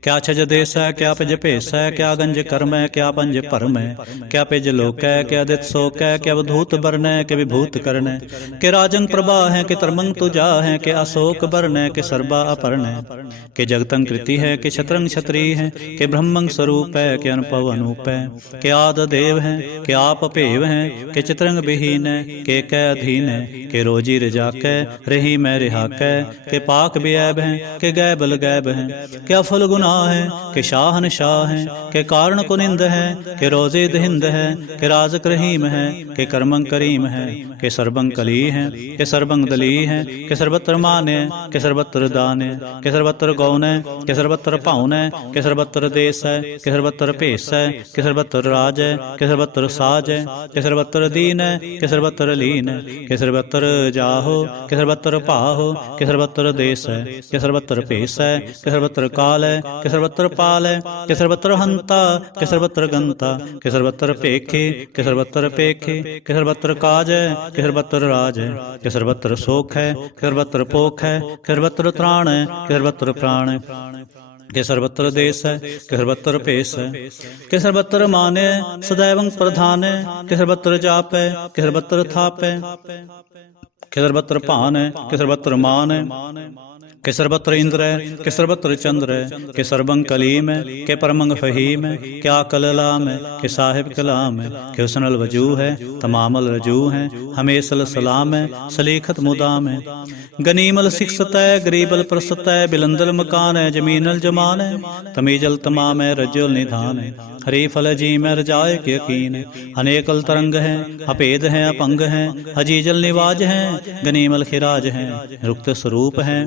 क्या छज देश है क्या पिज भेस है। क्या गंज कर्म है क्या पंज परम है। क्या पिज लोक है क्या दित शोक है। क्या अवधूत वर्ण है के विभूत कर्ण है। के राजंग प्रभा है के तरमंग तुजा है। के अशोक वर्ण है के सर्वा अपर्ण है। के जगतंग कृति है के छत्रंग छत्री है। के ब्रह्मंग स्वरूप है के अनुभव अनूप है। के आद देव है के आप भेव है। के चित्रंग विहीन है के कै अधीन है। के रोजी रजा कै रही मैं रिहा कै। के पाक बेऐब है के गैबल गैब है। के अफल गुना है के शाहन शाह है। के कारण कुनिंद है के रोजे दहिंद है। के राजक रहीम है के कर्मंग करीम है। के सर्वंग कली है के सर्वंग दली है। के सर्वत्र मान है के सर्वत्र दान है। के सर्वत्र गौन है के सर्वत्र पाउन है। के सर्वत्र देश है के सर्वत्र भेष है। के सर्वत्र राज है के सर्वत्र साज है। के सर्वत्र दीन है के सर्वत्र लीन है। के सर्वत्र जाहो के सर्वत्र पाहो। के सर्वत्र देश है के सर्वत्र भेष है। के सर्वत्र काल है के सर्वत्र पाल है। के सर्वत्र हंता के सर्वत्र गंता। के सर्वत्र पेखे के सर्वत्र पेखे। के सर्वत्र काज है के सर्वत्र राज है। के सर्वत्र शोक है के सर्वत्र पोख है। के सर्वत्र त्राण है के सर्वत्र प्राण है। के सर्वत्र देश है के सर्वत्र पेश है। के सर्वत्र मान है सदैवं प्रधान है। के सर्वत्र जाप है के सर्वत्र थाप है। के सर्वत्र पान है के सर्वत्र मान है। के सर्वत्र इंद्र है के सर्वत्र चंद्र है। के सर्वंग कलीम है के परमंग फहीम है। क्या कललाम है के साहिब कलाम है। के हुस्नल वजू है तमामल रजू है। हमेशल सलाम है सलीखत मुदाम है। गनीमल सिक्सत है गरीबल प्रसत है। बिलंदल मकान है जमीनल जमान है। तमीजल तमाम है रज्जुल निधान है। हरी फल जी में रजाए के यकीन है। अनेकल तरंग है अपेद है अपंग है। अजीजल निवाज है गनीमल खिराज है। रुक्त स्वरूप है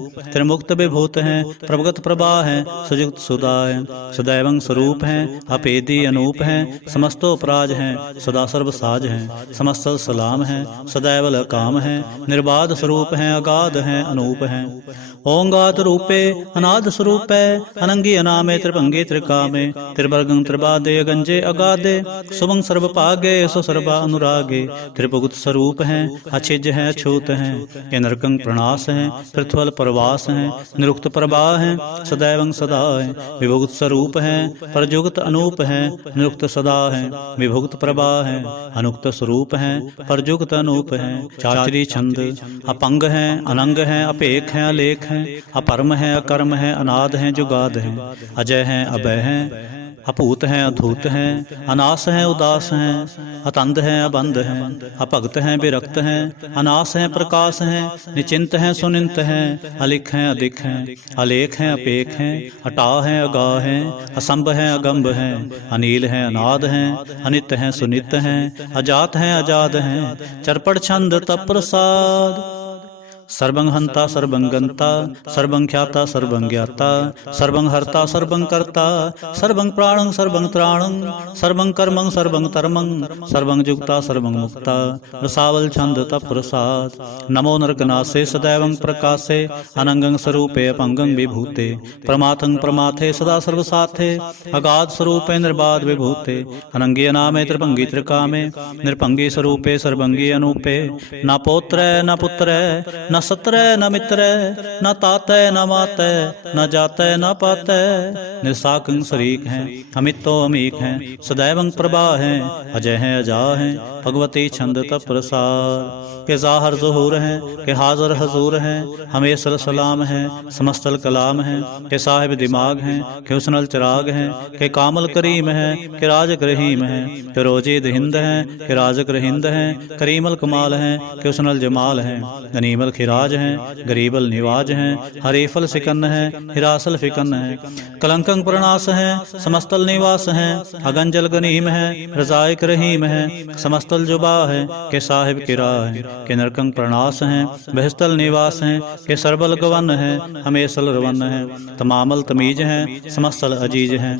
मुक्त विभूत हैं। प्रभगत प्रभा है सुजुक्त सुदा है। सदैवं स्वरूप है अपेदी अनूप है। समस्तो अपराज है सदा सर्व साज है। समस्त सलाम है सदैवल काम है। निर्बाध स्वरूप है अगाध है अनूप है। ओंगात रूपे अनाद स्वरूप है। अनंगी अनामे त्रिभंगे त्रिकामे। त्रिवर्गं त्रिबादे गंजे अगाधे। शुभं सर्व पागे सो सर्वा अनुरागे। त्रिभुगत स्वरूप है अछिज है अछूत है। ये नरकंग प्रणास है पृथ्वल प्रवास है। निरुक्त प्रभा है सदैवं सदा है। विभुक्त स्वरूप है परजुगत अनूप है। निरुक्त सदा है विभुक्त प्रभा है। अनुक्त स्वरूप है परजुगत अनूप है। चाचरी छंद। अपंग है अनंग है अपेख है अलेख है। अपरम है अकर्म है अनाद है जुगाद है। अजय है अभय है अपूत हैं अधूत हैं, अनास हैं उदास हैं, अतंध हैं अबंध हैं, अपगत हैं विरक्त हैं, अनास हैं प्रकाश हैं, निचिंत हैं सुनिंत हैं, अलिख हैं अधिक हैं, अलेख हैं अपेख हैं, अटा हैं अगाह हैं, असंभ हैं अगंभ हैं, अनील हैं अनाद हैं, अनित हैं सुनित हैं, अजात हैं अजाद हैं, चरपट छंद तप प्रसाद। सर्वं हंता सर्वं गंता, सर्वं ख्याता सर्वं ज्ञाता, सर्वं हर्ता सर्वं कर्ता, सर्वं प्राणं सर्वं त्राणं, सर्वं कर्मं सर्वं धर्मं, सर्वं जुक्ता सर्वं मुक्ता। रसावल छंद तप प्रसाद। नमो नरकनासे सदैवं प्रकाशे, अनंगं स्वरूपे अपंगं विभूते, प्रमाथं प्रमाथे सदा सर्वसाथे, अगाध स्वरूपे निर्बाध विभूते, अनंगी अनामे त्रिभंगी त्रिकामे, निरभंगी स्वरूपे सर्वंगी अनूपे। न पौत्र न पुत्र न सत्र न मित्र, न तातै न मातै, न जातै न पातै। निरसाकं शरीक हैं, अमितो अमीक हैं, सदैवं प्रभा हैं, अजय हैं अजा हैं, भगवती छंद तप प्रसाद। के ज़ाहर ज़हूर हैं, के हाज़र हजूर हैं, हमेशल सलाम हैं, समस्तल कलाम हैं, के साहिब दिमाग हैं, के हुस्नल चिराग हैं, के कामल करीम हैं, के राजक रहीम हैं, के रोजीद हिंद हैं, के राजक रहिंद हैं, करीमल कमाल हैं, के हुस्नल जमाल हैं, गनीमल खिराज हैं, गरीबल निवाज हैं, हरीफल सिकन हैं, हिरासल फिकन हैं, कलंकं प्रणास हैं, समस्तल निवास हैं, अगंजल गनीम हैं, रजाइक रहीम हैं, समस्तल जुबा है, के साहिब किरा है, के नरकंग प्रणास हैं, बहस्तल निवास हैं, के सरबल गवन हैं, हमेशल रवन हैं, तमामल तमीज हैं, समस्तल अजीज हैं,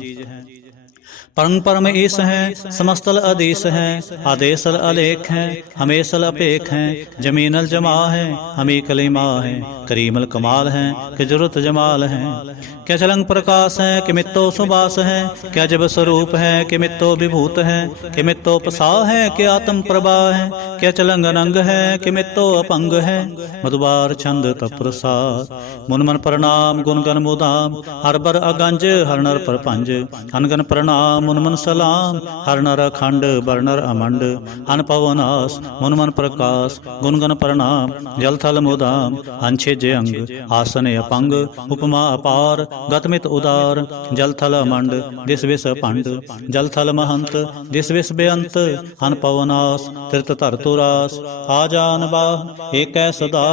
परम परम ईस हैं, समस्तल अदीस हैं, आदेशल अलेख हैं, हमेशल अपेख हैं, जमीनल जमा हैं, हमी कलीमा हैं, करीमल कमाल हैं, के जुरुत जमाल हैं, क्या चलंग प्रकाश हैं, कि मित्तो सुबास हैं, क्या जब स्वरूप हैं, कि मित्तो विभूत हैं, कि मित्तो पसा हैं, कि आत्म प्रभा हैं, क्या चलंग अनंग हैं, कि मित्तो अपंग हैं। मधुबार छंद तप प्रसाद। मुन मन प्रणाम गुण गण मुदाम, हर बर अगंज हर नर परपंज, अनगन प्रणाम मुन मन सलाम, हर नर अखंड बर नर अमंड, अन पवनास मुन मन प्रकाश, गुण गण प्रणाम जल थल मुदाम, अंछे जे अंग आसन अपंग, उपमा अपार गतमित उदार, जल थल अमंड दिस विस पंड, जल थल महंत दिस विस बेअंत, अन पवनास तीर्थ धरतुरास, आजान बाह एक सदा,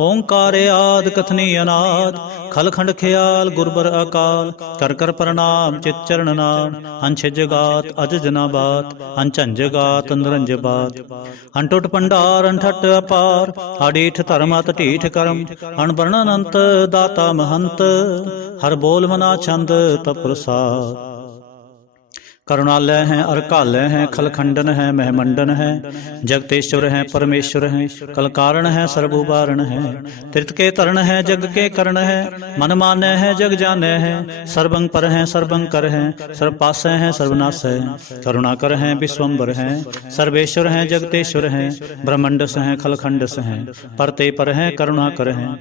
ओंकारे आद कथनी अनाद, खलखंड ख्याल गुरबर अकाल, कर कर प्रणाम चित चरण नाम, अंछ जगात अज जना बात, अंचन जगात निरंज बात, अंटुट पंडार अंठट अपार, अडीठ धर्म अत ढीठ कर्म, अणवर्णन अंत दाता महंत, हर बोल मना छंद तप प्रसाद। करुणालय हैं अरकालय हैं, खलखंडन है महमंडन है, जगतेश्वर हैं परमेश्वर हैं, कलकारण है सर्वुबारण है, तीर्थ के तरण है जग के करण है, मन माने है जग जाने हैं, सर्वं पर हैं सर्वं कर हैं, सर्व पासे हैं सर्वनाश है, करुणाकर हैं विश्वम्बर हैं, सर्वेश्वर हैं जगतेश्वर हैं, ब्रह्मंडस हैं खलखंडस हैं, परते पर हैं करुणाकर हैं,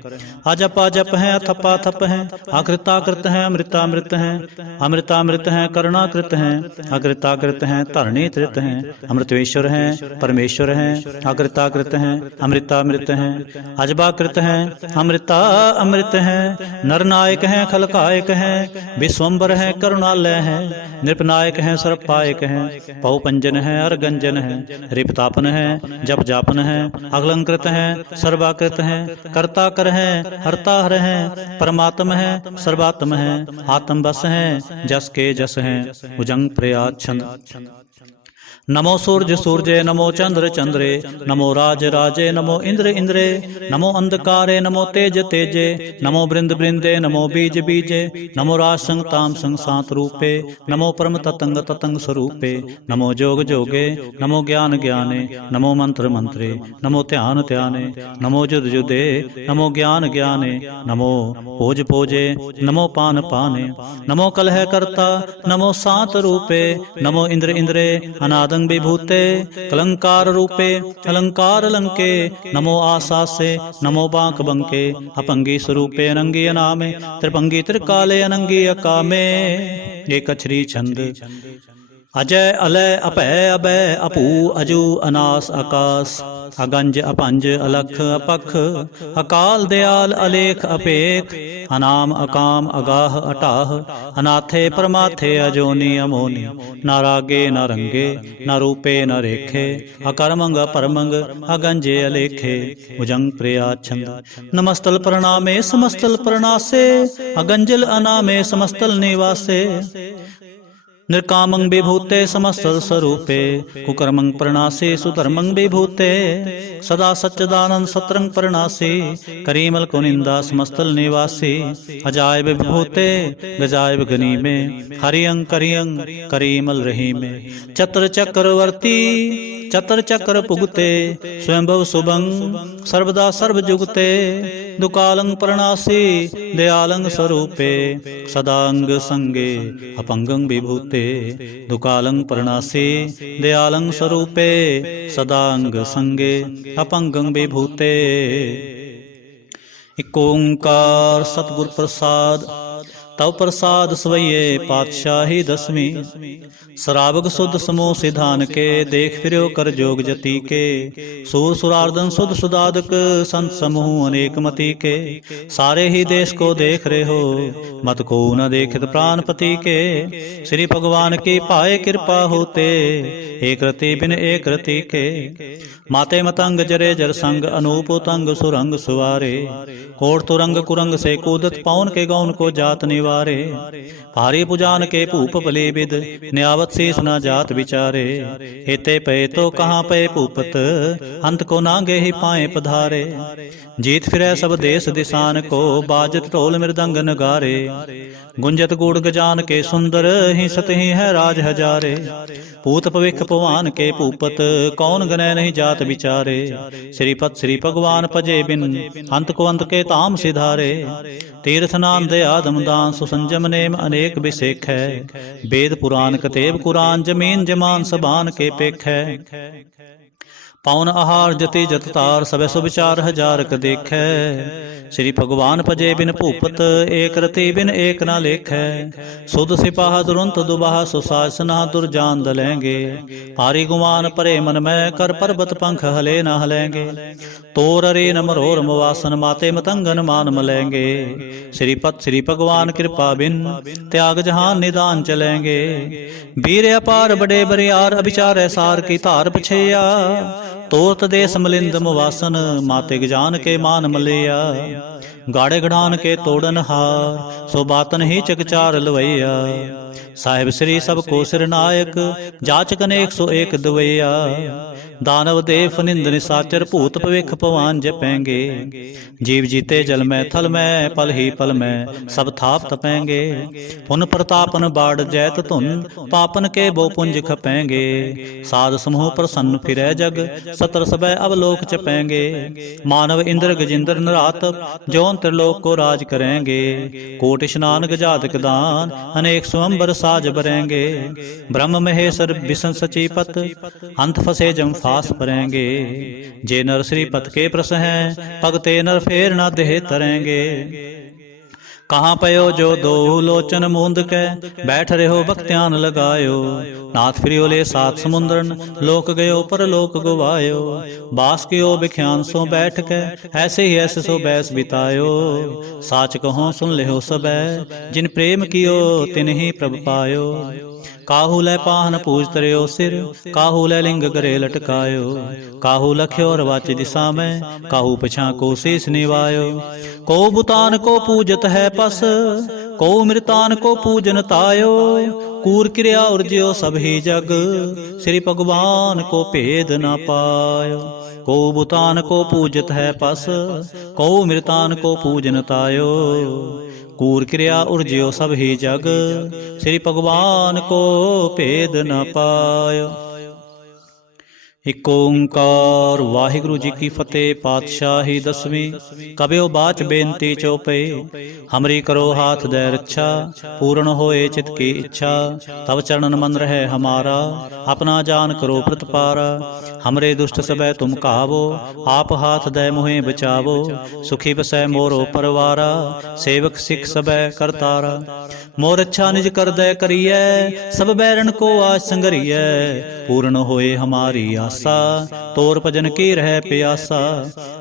अजप अजप हैं अथपा थप हैं, आकृताकृत हैं अमृतामृत हैं, अमृतामृत हैं करुणाकृत हैं, अकृताकृत हैं धरणी तृत हैं, अमृतेश्वर हैं परमेश्वर हैं, अकृताकृत हैं अमृतामृत हैं, अजबाकृत हैं अमृता अमृत हैं, नरनायक हैं खलकायक हैं, विश्वम्बर हैं करुणालय हैं, नृपनायक हैं सर्वपायक हैं, पहुपंजन हैं अर्गंजन हैं, रिपतापन हैं जप जापन हैं, अगलंकृत हैं सर्वाकृत हैं, कर्ता कर हैं हरता हर हैं, परमात्म हैं सर्वात्म हैं, आत्म बस हैं जस के जस हैं, भुजंग प्रयाच्छंद। नमो सूर्य सूर्ये नमो चंद्र चंद्रे, नमो राज राजे नमो इंद्र इंद्रे, नमो अंधकारे नमो तेज तेजे, नमो बृंद बृंदे नमो बीज बीजे, नमो राज संग ताम संग सात रूपे, नमो परम ततंग ततंग स्वरूपे, नमो जोग जोगे नमो ज्ञान ज्ञाने, नमो मंत्र मंत्रे नमो ध्यान ध्याने, नमो जुद जुदे नमो ज्ञान ज्ञाने, नमो पोज पोजे नमो पान पाने, नमो कलह करता नमो सात रूपे, नमो इंद्र इंद्रे अनाद विभूते, कलंकार रूपे अलंकार लंके, नमो आसासे नमो बांक बंके, अपंगी स्वरूपे अनंगी अनामे, त्रिपंगी त्रिकाले अनंगी अकामे। एक अक्षरी छंद। अजय अलय अभय अभय अपू अजू अनास आकाश अगंज अपंज अलख अपख अकाल दयाल अलेख अपेख अनाम अकाम अगाह अटाह अनाथे परमाथे अजोनी अमोनी न रागे न रंगे न रूपे न रेखे अकर्मंग परमंग अगंजे अलेखे भुजंग प्रियाछंद नमस्तल प्रणामे समस्तल प्रणासे अगंजल अनामे समस्तल निवासे निर्कामं विभूते समस्तल स्वरूपे कुकर्मं प्रणासे सुधर्मं विभूते सदा सच्चिदानंद सत्रंग प्रणासे करीमल कुनिंदा समस्तल निवासी अजायब विभूते गजायब गनीमे हरियं करियं करीमल रहीमे चतर चक्रवर्ती चतर चक्र पुगते स्वयंभव शुभं सर्वदा सर्वजुगते दुकालं प्रणासी दयालं स्वरूपे सदांग संगे अपंगं विभूते दुकालं प्रणासी दयालं स्वरूपे सदांग संगे अपंगं विभूते। इक ओंकार सतगुर प्रसाद तव प्रसाद सवैये पातशाही दसवीं सराबग सुध समूह सिधान के देख फिरो कर जोग जति के सूर सुरार्दन सुध सुदादक संत समूह अनेक मति के सारे ही देश को देख रहे हो मत को न देखत प्राणपति के श्री भगवान की पाए कृपा होते एक रति बिन एक रति के माते मतंग जरे जर संग अनूप तंग सुरंग सुवारे कोट तुरंग कुरंग से कूदत पाउन के गौन को जात निवारे भारी पुजान के भूप भले विद न्यावत शीस न जात विचारे हेते पे तो कहाँ पे भूपत अंत को नांगे ही पाए पधारे जीत फिरै सब देश दिसान को बाजत ढोल मृदंग नगारे गुंजत गुड़ गजान के सुंदर ही सत ही है राज हजारे पूत पविख पवान के भूपत कौन गनय नहीं जात विचारे श्रीपत श्री भगवान पजे बिन अंत को अंत के ताम सिधारे तीर्थ नाम दया दमदान सुसंजम नेम अनेक विसेख है वेद पुराण कतेब कुरान जमीन जमान सबान के पेख है पाउन आहार जति जततार सबे सुविचार हजारक देखै श्री भगवान भजे बिन भूपत एक रति बिन एक न लेखै सुध सिपाह तुरंत दुबाह सुशासना दुर्जान दलेंगे पारी गुमान परे मन में कर पर्वत पंख हले न हलेंगे तोर अरे नमरोर मवासन माते मतंगन मान मलेंगे श्रीपत श्री भगवान कृपा बिन त्याग जहान निदान चलेंगे वीर अपार बड़े बरियार अभिचार सार की धार पछेया तोत देश मलिंद मुवासन माते गजान के मान मलिया गाड़े गढ़ान के तोड़न हार सो बातन ही चकचार लवैया साहिब श्री सब को सिर नायक जाचक अनेक सो एक दवैया दानव देव निंद निसाचर भूत भविख पवान जपेंगे जीव जीते जल में थल में पल ही पल में सब थाप तपेंगे पुन प्रतापन बाढ़ जैत धुन पापन के बो पुंज खपेंगे साध समूह प्रसन्न फिरै जग सतर सबै अवलोक चपेंगे मानव इंद्र गजिंद्र नरात जौन त्रिलोक को राज करेंगे कोट स्नान गजादक दान अनेक स्वयंवर साज बरेंगे ब्रह्म महेश्वर विष्णु सचीपत अंत फसे जम फास परेंगे जे नर श्रीपत के प्रस हैं भगते नर फेर न देह तरेंगे कहाँ पयो जो दो लोचन मूंद के बैठ रहो भक्त्यान लगायो नाथ फिरियोले सात समुद्रन लोक गयो पर लोक गुवायो बास कियो बिख्यान सो बैठ के ऐसे ही ऐसे सो बैस बितायो साच कहो सुन लेहो सबै जिन प्रेम कियो तिन ही प्रभ पायो काहू लै पाहन पूज तरियो सिर काहू लै लिंग करे लटकायो काहू लख्यो रवाच दिशा में काहू पछा को शीस निवायो को बुतान को पूजत है पस को मृतान को पूजन तायो कूर क्रिया उर्ज्यो सब ही जग श्री भगवान को भेद न पायो को बुतान को पूजत है पस को मृतान को पूजन तायो कूर क्रिया उर्ज्यो सब ही जग श्री भगवान को भेद न पायो। ਇਕ ਓੰਕਾਰ ਵਾਹਿਗੁਰੂ ਜੀ ਕੀ ਫਤਿਹ। ਪਾਤਸ਼ਾਹੀ ਦਸਵੀਂ। ਕਬਿਓ ਬਾਚ ਬੇਨਤੀ ਚਉਪਈ, ਹਮਰੀ ਕਰੋ ਹਾਥ ਦੈ ਰੱਛਾ। ਪੂਰਨ ਹੋਏ ਚਿਤ ਕੀ ਇੱਛਾ, ਤਬ ਚरणन मन रहे हमारा। अपना जान करो प्रतपारा, हमरे दुष्ट सबै तुम कहावो। आप हाथ दे मुहे बचावो, सुखी बसै मोरो परवारा। सेवक सिख सबै करतारा, मोर अच्छा निज कर दे करिए। सब बैरन को आज संगरिए, पूर्ण होए हमारी आसा। तोर भजन की रह प्यासा,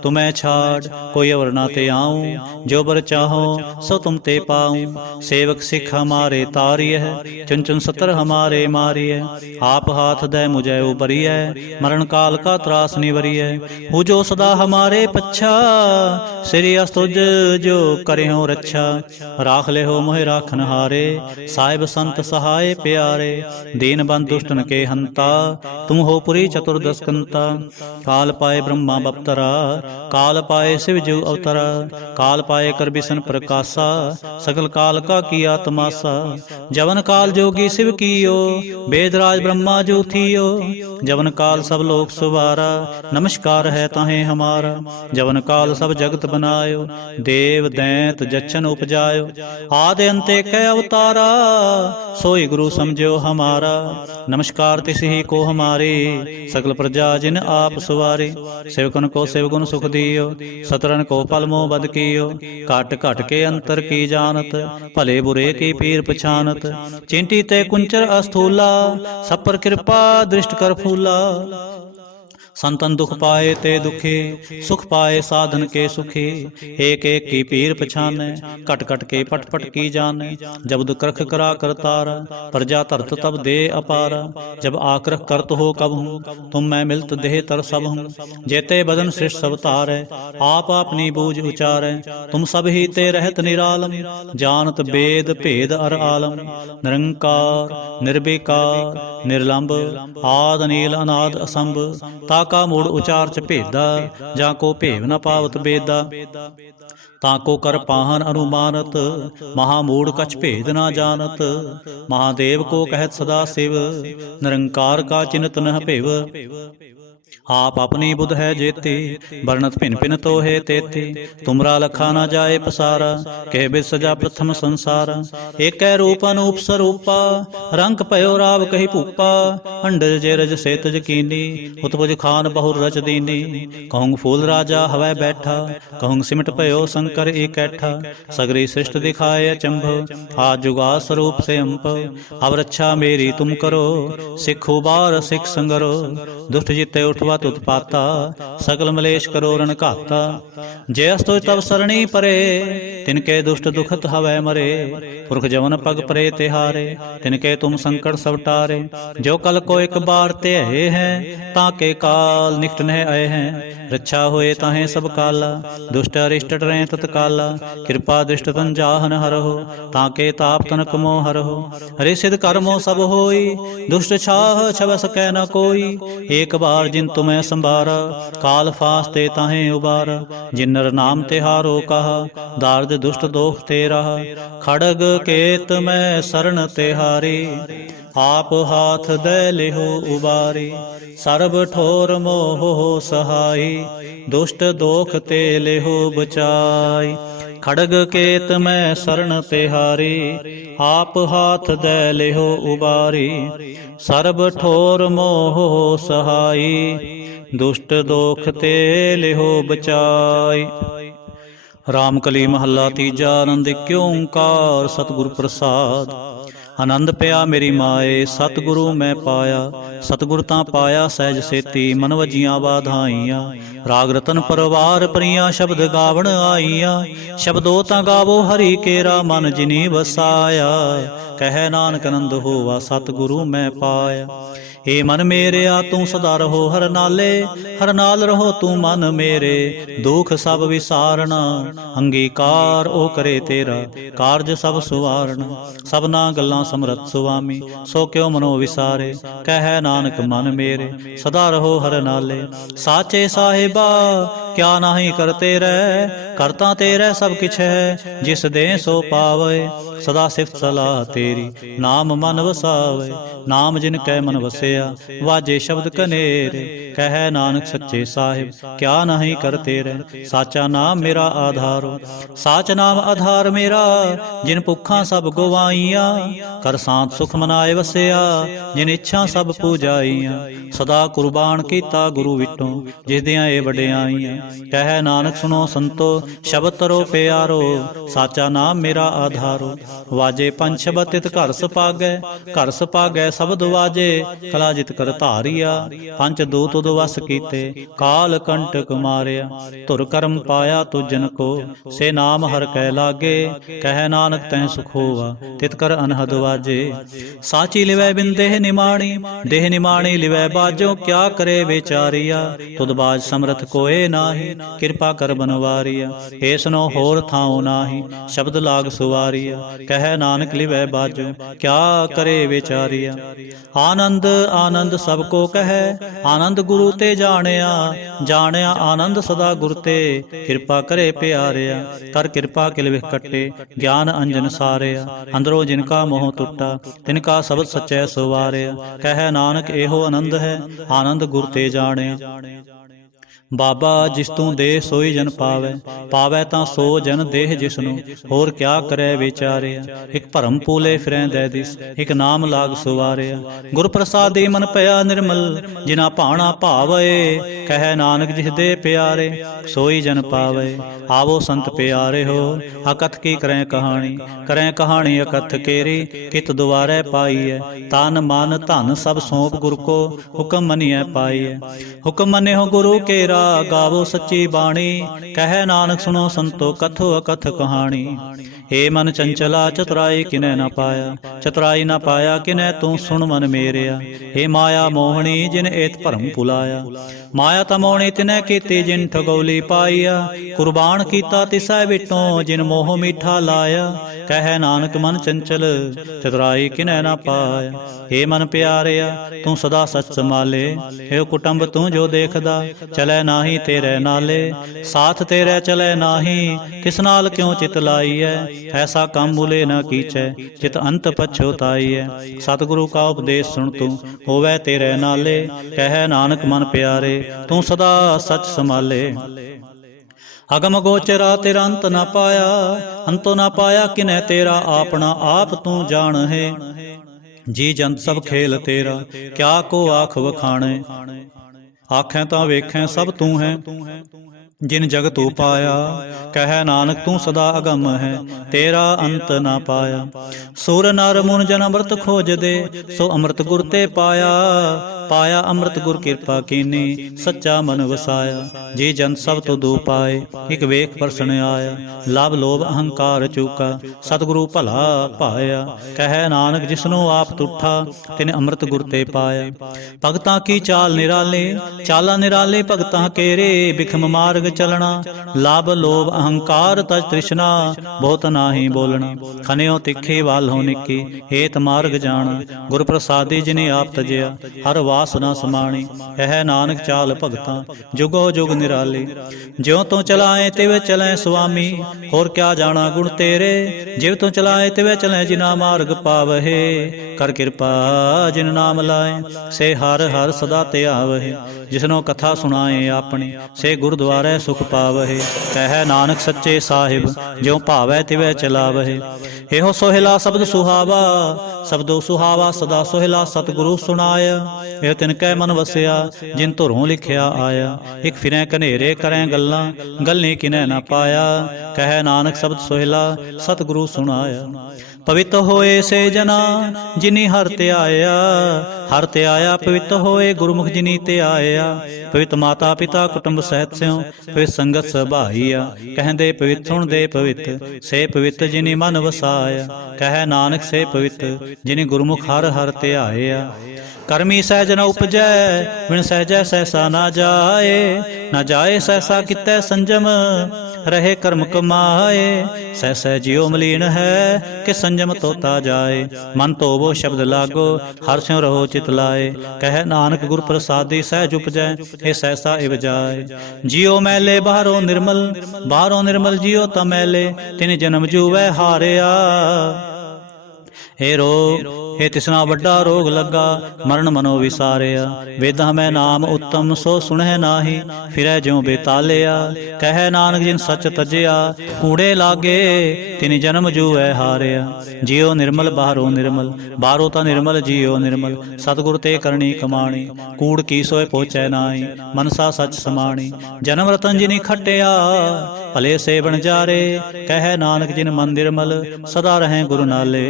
तुम्हें छाड़ कोई अवर ना ते आऊं। जो बर चाहो सो तुम ते पाऊं। सेवक सिख हमारे तारिय, चुन चुन सतर हमारे मारिय। आप हाथ दे मुझे उबरिय, मरण काल का त्रास निवरिय। हु जो सदा हमारे पच्छा, श्री अस्तुज जो करे हो रक्षा। राख ले हो मोहे राखन हारे, साहिब संत सहाय प्यारे। दीन बंद दुष्टन के हंता, तुम हो पुरी चतुर्दश कंता। काल पाए ब्रह्मा बप्तरा, काल पाए शिव जीव अवतरा। काल पाए कर बिसन प्रकाशा, सकल काल का किया तमाशा। जवन काल जोगी शिव कियो, वेदराज ब्रह्मा जो थियो। जवन काल सब लोक सुवारा, नमस्कार है ताहे हमारा। जवन काल सब जगत बनायो, देव दैंत जच्छन उपजायो। आदि अंते कै अवतारा, सोई गुरु समझो हमारा। नमस्कार तिसही को हमारे, सकल प्रजा जिन आप सुवारे। सेवकन को सेवगुण सुख दियो, सतरन को फल मोह बद कियो। घट घट के अंतर की जानत, भले बुरे की पीर पछानत। चिंटी ते कुंचर अस्थूला, सब पर कृपा दृष्ट कर फूला। संतन दुख पाए ते दुखे, सुख पाए साधन के सुखे। एक एक की पीर पछाने, कट कट के पट पट की जाने। जब दुक्रख करा करतारा, प्रजा तरत तब दे अपारा। जब आक्रख करत हो कब हूँ, तुम मैं मिलत देह तर सब हूँ। जेते बदन सृष्ट सब तारे, आप अपनी बूझ उचारे। तुम सब ही ते रहत निरालम, जानत वेद भेद अर आलम। निरंकार निर्विकार निर्लंब, आद नील अनाद असंभ। ताका मूड़ उचार च भेदा, जा को भेव न पावत बेदा। ताको कर पाहन अनुमानत, महामूढ़ कछ भेद ना जानत। महादेव को कहत सदा शिव, निरंकार का चिन्हत न भेव। आप अपनी बुध है जेते, वर्णत भिन भिन तो है तेते। तुमरा लखा न जाए पसारा, कह बिद सजा प्रथम संसारा। एक रूप अनूप स्वरूपा, रंग पयो राव कही भूपा। अंडज जे रज से तज कीनी, उत्पुज खान बहुर रच दीनी। कहूँ फूल राजा हवै बैठा, कहूँ सिमट पयो शंकर एकैठा। सगरी सृष्ट दिखाए अचंभ, आज जुगा स्वरूप से अंप। अब रक्षा मेरी तुम करो, सिख उबार सिख संगरो। दुष्ट जिते उठवा उत्पाता, सकल मलेश करो रण घाता। जे अस्तु तब सरणी परे, तिनके दुष्ट दुखत हवै मरे। पुरख जवन पग परे तिहारे, तिनके तुम संकट सब टारे। जो कल को एक बार ते हैं, ताके काल निकट नह आए हैं। रक्षा होए ताहे सब काला, दुष्ट अरिष्ट टरें तत्काला। कृपा दृष्ट तन जाहन हरहो, ताके ताप तनक मोह हरहो। हरि सिद्ध कर्मो सब होई, दुष्ट छाह छव सकै न कोई। एक बार जिन तुम्हें संभारा, काल फास्ते ताहे उबारा। जिन्नर नाम तिहारो कहा, दार्द दुष्ट दोख ते रहा। खड़ग केत में शरण तिहारी, आप हाथ दे लिहो उबारी। सर्ब ठोर मोह सहाई, दुष्ट दोख ते लिहो बचाई। खड़ग केत में शरण तिहारी, आप हाथ दे लिहो उबारी। सर्ब ठोर मोह सहाई, दुष्ट दोख ते लिहो बचाई। रामकली महला तीजा। आनंद इक ओंकार सतगुर प्रसाद। आनंद पिया मेरी माए, सतगुरु मैं पाया। सतगुर तां पाया सहज सेती, मन वजियां बाधाइयां। राग रतन परवार परियां, शब्द गावण आईयां। शब्दो तां गावो हरि केरा, मन जिनी वसाया। कह नानक आनंद होवा, सतगुरु मैं पाया। हे मन मेरे आ तू सदा रहो हर नाले। हर नाल रहो तू मन मेरे, दुख सब विसारना। अंगीकार ओ करे तेरा, कारज सब सुवारना। सबना गल्लां समरत सुवामी, सो क्यों मनो विसारे। कह नानक मन मेरे, सदा रहो हर नाले। साचे साहिबा क्या नाहीं करते रह, करता तेरे सब किछ है, जिस दे सो पावे, सदा सिफत सलाह तेरी, नाम मन वसावे, नाम जिन कै मन वसिया, वाजे शब्द कनेरे, कह नानक सच्चे साहिब, क्या नहीं करते रह, साचा नाम मेरा आधारो, साच नाम आधार मेरा, जिन भुखा सब गवाईया, कर सांत सुख मनाए वसिया, जिन इच्छा सब पूजाईया, सदा कुर्बान कीता गुरु विटों, जिस दियां ए वडियाईयां, कह नानक सुनो संतो, शब्द तरो प्यारो, साचा नाम मेरा आधारो, वाजे पंच शब्द तित घर सपागै, घर सपागै शब्द वाजे, कला जित कर धारिया, पंच दूत उद वस कीते, काल कंटक मारिया, धुर कर्म पाया तुजन को, से नाम हर कै लागे, कह नानक तैं सुख होवा, तित कर अनहद वाजे, साची लिवै बिन देह निमाणी, देह निमाणी लिवै बाजो, क्या करे बेचारिया, तुद बाज समरथ कोए नाही, कृपा कर बनवारिया, ऐसनो होर थाओ नाही, शब्द लाग सुवारिया, कह नानक लिवै बाजो, क्या करे बेचारिया, आनंद आनंद सबको कहे, आनंद गुरु ते जानिया, जानिया आनंद सदा गुर ते, कृपा करे प्यारिया, कर कृपा किल विख कटे, ज्ञान अंजन सारिया, अंदरों जिनका मोह टुटा, तिनका शब्द सच्चै सुवारिया, कह नानक एहो आनंद है, आनंद गुर ते जानिया, बाबा जिस तू दे सोई जन पावै, पावै तां सो जन देह जिसनु, होर क्या करे विचारिया, एक भरम पूले फिरै दै दिस, एक नाम लाग सुवारिया, गुर प्रसादी मन पया निर्मल, जिना भाणा भावे, कह नानक जिस दे प्यारे, सोई जन पावे, आवो संत प्यारे हो, अकथ की करें कहानी अकथ केरी, कित दुआरे पाई है, तन मन धन सब सौंप गुर को, हुक्म मनिए पाई है, हुक्म मने हो गुरु केरा, गावो सच्ची बाणी, कह नानक सुनो संतो कथो अकथ कहानी, हे मन चंचला चतुराई किनै न पाया, चतुराई न पाया किनै तू सुन मन मेरिया, हे माया मोहनी जिन एत भरम पुलाया, माया तमोणी तिनै कीती जिन ठगौली पाईया, कुर्बान कीता तिसै विटों जिन मोह मीठा लाया, कह नानक मन चंचल चतुराई किनै न पाया, हे मन प्यारिया तू सदा सच संभाले, हे कुटुंब तू जो देखदा, चलै नाही तेरे नाले, साथ तेरे चले नाही, किस नाल क्यों चित लाई है, ऐसा काम भूले न कीचै, चित अंत पछोताई है, सतगुरु का उपदेश सुन तू, होवै तेरे नाले, कह नानक मन प्यारे, तू सदा सच संभाले, अगम गोचरा तेरा अंत न पाया, अंतो न पाया किनै तेरा, आपना आप तू जान है, जी जंत सब खेल तेरा, क्या को आख वखाणे, आखें तां वेखें सब तू है, जिन जग तू पाया, कह नानक तू सदा अगम है, तेरा अंत ना पाया, सुर नर मुन जन अमृत खोज दे, सो अमृत गुर ते पाया, पाया अमृत गुर कृपा कीनी, सच्चा मन वसाया, जी जन सब तो दू पाए, एक वेख परसन आया, लाभ लोभ अहंकार चूका, सतगुरु भला पाया, कह नानक जिसनो आप तुठा, तिन अमृत गुर ते पाया, भगतां की चाल निराले, चाला निराले भगतां केरे, बिखम मार्ग चलना, लाभ लोभ अहंकार तज तृष्णा, बहुत नाही बोलना, खनियो तिखी वाल हो निकी, हेत मार्ग जाना, गुर प्रसादी जिने आप तजिया, हर वासना समाणी, यह नानक चाल भगतां, जुगो जुग निराली, ज्यों तो चलाए तिवे चले स्वामी, होर क्या जाना गुण तेरे, जिव तो चलाए तिवे चले जिना मार्ग पावहे, कर कृपा जिन नाम लाए, से हर हर सदा ते आवहे, जिसनो कथा सुनाए अपनी, से गुरुद्वारे सुख पावहे, कह नानक सच्चे साहिब, ज्यों भावै तिवै चलावहे, एहो सोहिला शब्द सुहावा, शब्दो सुहावा सदा सोहिला, सतगुरु सुनाया, यह तिनकै मन वसिया, जिन धुरों लिखिया आया, एक फिरै कनेरे करें गल्लां, गल्ली किनै न पाया, कह नानक शब्द सोहिला, सतगुरु सुनाया, पवित्र होए से जना जिनी हर ते आया, हर ते आया पवित्र होए गुरमुख जिनी ते आया, पवित्र माता पिता कुटुंब सहित स्यों, पवित्र संगत सभाईया, कहंदे पवित्र सुन दे पवित्र, से पवित्र जिनी मन वसाया, कह नानक से पवित्र जिनी गुरमुख हर हर ते आया, करमी सहज न उपजै, बिन सहजै सहसा ना जाए, ना जाए सहसा कितै संजम, ਰਹੇ ਕਰਮ ਕਮਾਏ। ਸਹਿ ਸਹਿ ਜਿਉ ਮਲੀਨ ਹੈ ਕਿ ਸੰਜਮ ਤੋਤਾ ਜਾਏ। ਮਨ ਧੋਵੋ ਸ਼ਬਦ ਲਾਗੋ ਹਰਿ ਸਿਉ ਰਹੋ ਚਿਤ ਲਾਏ। ਕਹਿ ਨਾਨਕ ਗੁਰ ਪ੍ਰਸਾਦੀ ਸਹਿਜ ਉਪਜੈ ਇਹ ਸਹਿਸਾ ਇਵ ਜਾਏ। ਜਿਉ ਮੈਲੇ ਬਾਹਰੋਂ ਨਿਰਮਲ ਬਾਹਰੋਂ ਨਿਰਮਲ ਜਿਉ ਤਾਂ ਮੈਲੇ ਤਿਨ ਜਨਮ ਜੂਵੈ ਹਾਰਿਆ। हे रोग हे तिसना वड्डा रोग लगा मरण मनो विसारिया। वेदां मैं नाम उत्तम सो सुनह नाही फिरै ज्यों बेतालिया। कह नानक जिन सच तजिया कूड़े लागे तिन जन्म जूऐ हारिया। जियो निर्मल बाहरों निर्मल बाहरों ता निर्मल जियो निर्मल। सतगुर ते करनी कमाणी कूड़ की सोए पहुँचै नाई। मनसा सच समाणी जन्म रतन जिनी खटिया भले सेवन जारे। कह नानक जिन मन निर्मल सदा रहें गुरु नाले।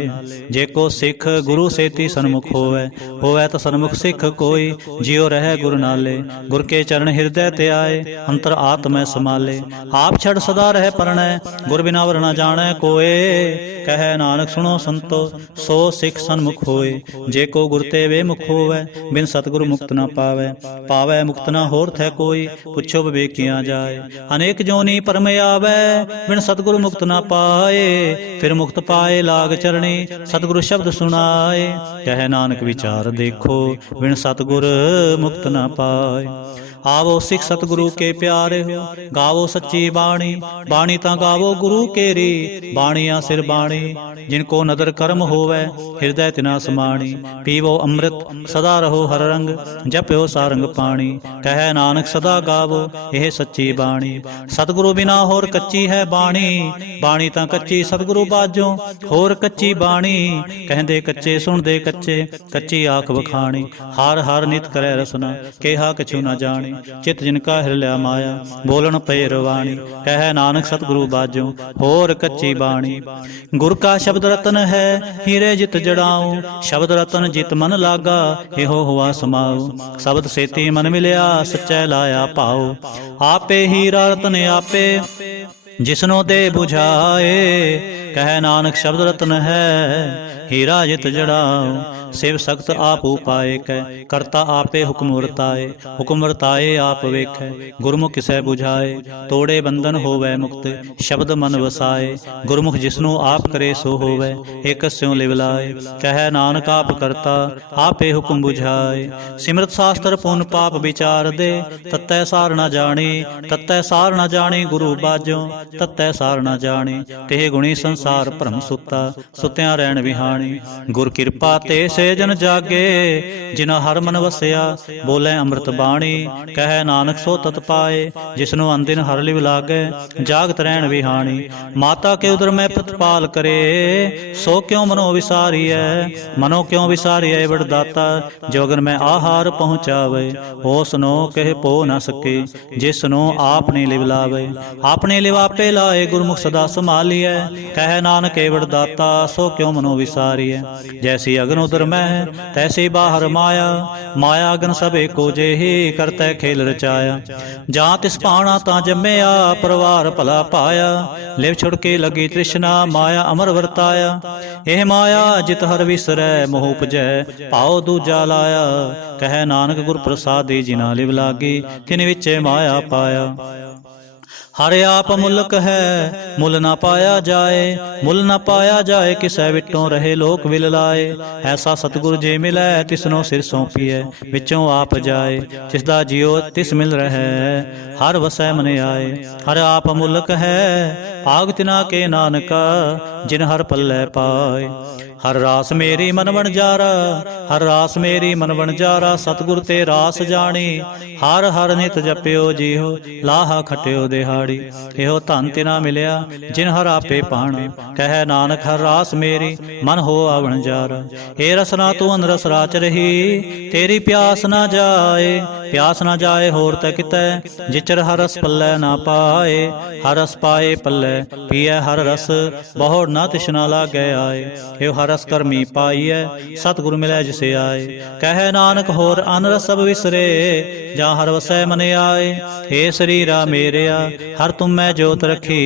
जेको सिख गुरु सेती सन्मुख होवै तो सन्मुख सिख कोई। जियो रहे गुरु नाले गुर के चरण हृदय ते आए। अंतर आत्मै समाले आप छड़ सदा रह परणै गुर बिना वर न जानै कोय। कह नानक सुनो संतो सो सिख सन्मुख होए। जेको गुर ते वे मुख होवै बिन सतगुरु मुक्त न पावै। पावै मुक्त न होर थे कोई पुछो विवेकियां जाए। अनेक जोनी परम आवै बिन सतगुरु मुक्त न पाए। फिर मुक्त पाए लाग चरणी सतगुरु शब्द सुनाए। कह नानक विचार देखो बिन सतगुर मुक्त न पाए। आवो सिख सतगुरु के प्यारे हो गावो सच्ची बाणी। बाणी ता गावो गुरु केरी बाणिया सिर बाणी। जिनको नदर कर्म होवै हृदय तिना समाणी। पीवो अमृत सदा रहो हर रंग जप्यो सारंग पाणी। कह नानक सदा गावो यह सच्ची बाणी। सतगुरु बिना होर कच्ची है बाणी। बाणी ता कच्ची सतगुरु बाजो होर कच्ची बाणी। कहंदे कच्चे सुनदे कच्चे कच्ची आख वखाणी। हार हार नित करे रसना केहा कछु न जानी। चित जिनका हिरल्या माया बोलन पे रवाणी। कह नानक सतगुरु बाजो होर कच्ची बाणी। गुर का शब्द रतन है हीरे जित जड़ाऊं। शब्द रतन जित मन लागा एहो हुआ समाओ। शब्द सेती मन मिलिया सच्चै लाया पाओ। आपे हीरा रतन आपे जिसनो दे बुझाए। कह नानक शब्द रतन है हीरा जित जड़ाऊं। शिव सख्त आप उपाय कह करता आपे हुक्म वर्ताए। हुक्म वर्ताए आप वेखै गुरमुख किसै बुझाए। तोड़े बंधन होवै मुक्त शब्द मन वसाए। गुरमुख जिसनु आप करे सो होवै एक स्यों लिवलाए। कह नानक आप करता आपे हुक्म बुझाए। सिमरत शास्त्र पुन पाप विचार दे तत्तै सार न जानी। तत्तै सार न जानी गुरु बाजो तत्तै सार न जानी। तेह गुणी संसार भ्रम सुता सुत्या रहन विहाणी। गुर कृपा ते से जन जागे जिना हर मन वसिया बोले अमृत बाणी। कह नानक सो तत पाए जिसनु अनदिन हर लिव लागे जागत रहन विहाणी। माता के उदर में प्रतिपाल करे सो क्यों मनो विसारिय। मनो क्यों विसारिय वरदाता जो अगर मैं आहार पहुँचावे। हो सुनो कह पो न सके जिसनो आपने लिव लावे। आपने लिव आपे लाए गुरमुख सदा संभालिय। कह नानक वरदाता सो क्यों मनो विसारिय। जैसी अग्न उदर में तैसे बाहर माया। माया अगन सब एको जेही करतै खेल रचाया। जां तिस पाना तां जम्मया परवार भला पाया। लिव छुड़के लगी तृष्णा माया अमर वर्ताया। एह माया जित हर विसरै मोह उपजै भाव दूजा लाया। कह नानक गुर प्रसादी जिना लिव लागी तिन विचे माया पाया। हर आप मुल्क है मुल ना पाया जाए। मुल ना पाया जाए किसै विटों रहे लोक विल लाए। ऐसा सतगुर जे मिलै तिसनो सिर सौंपीए विचों आप जाए। तिसदा जियो तिस मिल रहे हर वसै मन आए। हर आप मुल्क है भाग तिना के नानका जिन हर पल्लै पाए। हर रास मेरी मन बन जारा हर रास मेरी मन बन जारा। सतगुर ते रास जानी हर हर नित जप्यो जिहो लाहा खटियो दिहाड़ी। एहो धन तिना मिलिया जिन हर आपे पाणा। कह नानक हर रास मेरी मन हो आवण जारा। ए रसना तू अन रस राच रही तेरी प्यास ना जाए। प्यास ना जाए होर तै कितै जिचर हर रस पल्लै ना पाए। हर रस पाए पल्लै पिए हर रस बहुड़ ना तिशना लागे आए। एहो हर रस करमी पाईऐ सतगुर मिलै जिसे आए। कह नानक होर अन रस सब विसरे जा हर वसै मन आए। हे शरीरा मेरेया हर तुम मैं जोत रखी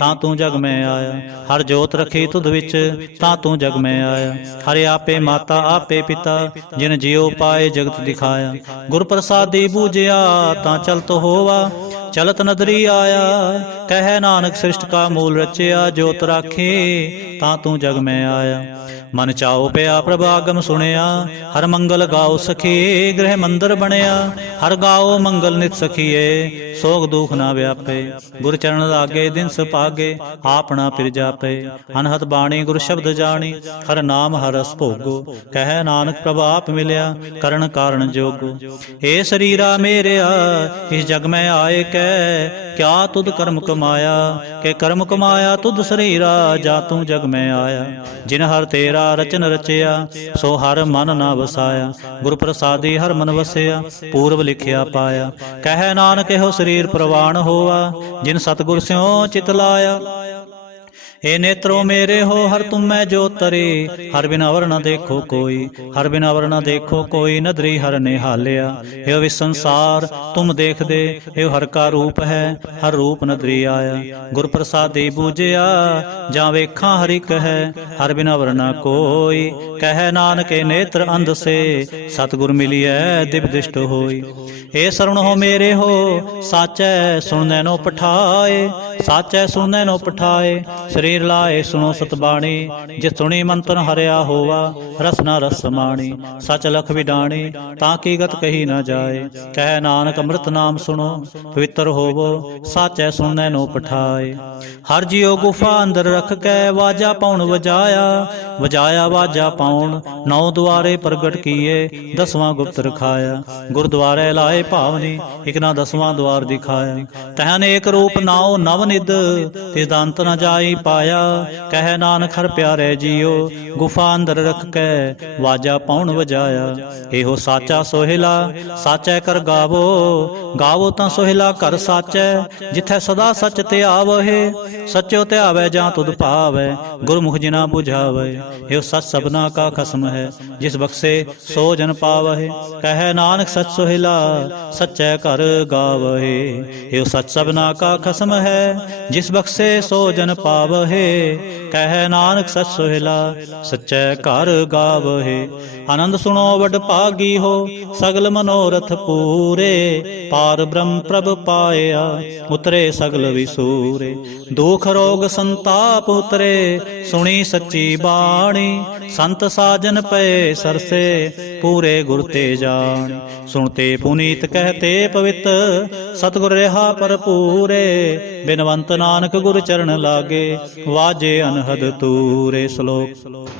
तां तू जग में आया। हर जोत रखी तुध विच तां तू जग में आया। हरे आपे माता आपे पिता जिन जियो पाए जगत दिखाया। गुर प्रसादी बूझिया तां चल तो होवा चलत नदरी आया। कह नानक सृष्ट का मूल रचया, जोत राखे ता तू जग में आया। मन चाओ पिया प्रभ आगम सुनिया, हर मंगल गाओ सखी गृह मंदिर बनया। हर गाओ मंगल नित सखिए, सोग दुख ना व्यापे। गुर चरण लागे दिन सपागे, आपना फिर जापे। अनहत बाणी गुर शब्द जानी, हर नाम हर रस भोगो। कह नानक प्रभ आप मिलया, करण कारण जोगो। ए शरीरा मेरेया इस जग में आए कै, क्या तुद कर्म कमाया। के कर्म कमाया तुद शरीरा, जा तू जग में आया। जिन हर तेरा रचन रचया, सो हर मन ना वसाया। गुर प्रसादी हर मन वसया, पूर्व लिखिया पाया। कह नानक एहो शरीर प्रवान होवा, जिन सतगुर स्यों चित लाया। ए नेत्रो मेरे हो हर तुम मैं जो तरे, हर बिन अवर न देखो कोई। हर बिन अवर न देखो कोई, नदरी हर निहालिया। एहो विस संसार तुम देख दे, एहो हर का रूप है, हर रूप नदरी आया। गुर प्रसादी बूझया, जा वेखा हरि कह, हर बिन अवर न कोई। कह नानक ए नेत्र अंध से, सतगुर मिलिए दिव्य दृष्ट होई। ए शरण हो मेरे हो साचै, सुनने नो पठाए। साचै सुनने नो पठाए, शरीर लाए सुनो सतबाणी। जिस सुनी मंतन हरिया होवा, रसना रस समाणी। सच लख विडाणी, ताकि गत कही न जाए। कह नानक अमृत नाम सुनो, पवित्र होवो साचै सुनने नो पठाए। हर जियो गुफा अंदर रख कै, वाजा पाउन वजाया। वजाया वाजा पाउन, नौ द्वारे प्रगट किए, 10वां गुप्त रखाया। गुरुद्वारे लाए भावनी, इक ना 10वां द्वार दिखाया। तह अनेक रूप नाओ नवनिध, तिस अंत न जाई पाया। कह नानक हर प्यारे जियो, गुफा अंदर रख कै, वाजा पाउन वजाया। एहो साचा सोहिला, साचै कर गावो। गावो तां सोहिला कर साचै, जिथै सदा सच ते आवहे। सच्चो ते आवे जां तुद पावै, गुरमुख जिना बुझावे। एहो सच सबना का खसम है, जिस बख्शे सो जन पावहे। कह नानक सच सोहिला, सच्चै कर गावहे। एहो सच सबना का खसम है, जिस बख्शे सो जन पावहे। कह नानक सच सोहिला, सच्चै घर गावहे। आनंद सुनो वड भागी हो, सगल मनोरथ पूरे। पार ब्रह्म प्रभ पाया, उतरे सगल विसूरे। दुख रोग संताप उतरे, सुनी सच्ची बाणी। संत साजन पे सरसे, पूरे गुर ते जान। सुनते पुनीत कहते पवित्र, सतगुर रहा पर पूरे। बिनवंत नानक गुर चरण लागे, वाजे अनहद तूरे। श्लोक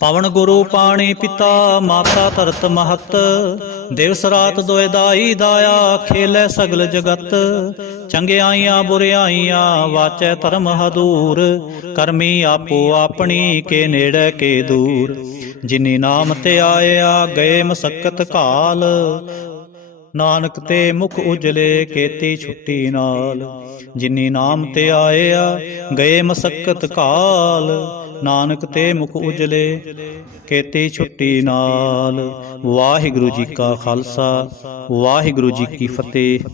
पवन गुरु पाणी पिता, माता धरत महत। दिवस रात दोए दाई दाया, खेलै सगल जगत। चंगियाइयां बुरियाइयां, वाचै धर्म हदूर। करमी आपो अपनी, के नेड़े के दूर। जिनी नाम ते आया, गए मसक्कत काल। नानक ते मुख उजले, केती छुट्टी नाल। जिनी नाम ते आया, गए मसक्कत काल। नानक ते मुख उजले, केती छुट्टी नाल। वाहिगुरु जी का खालसा, वाहिगुरु जी की फतेह।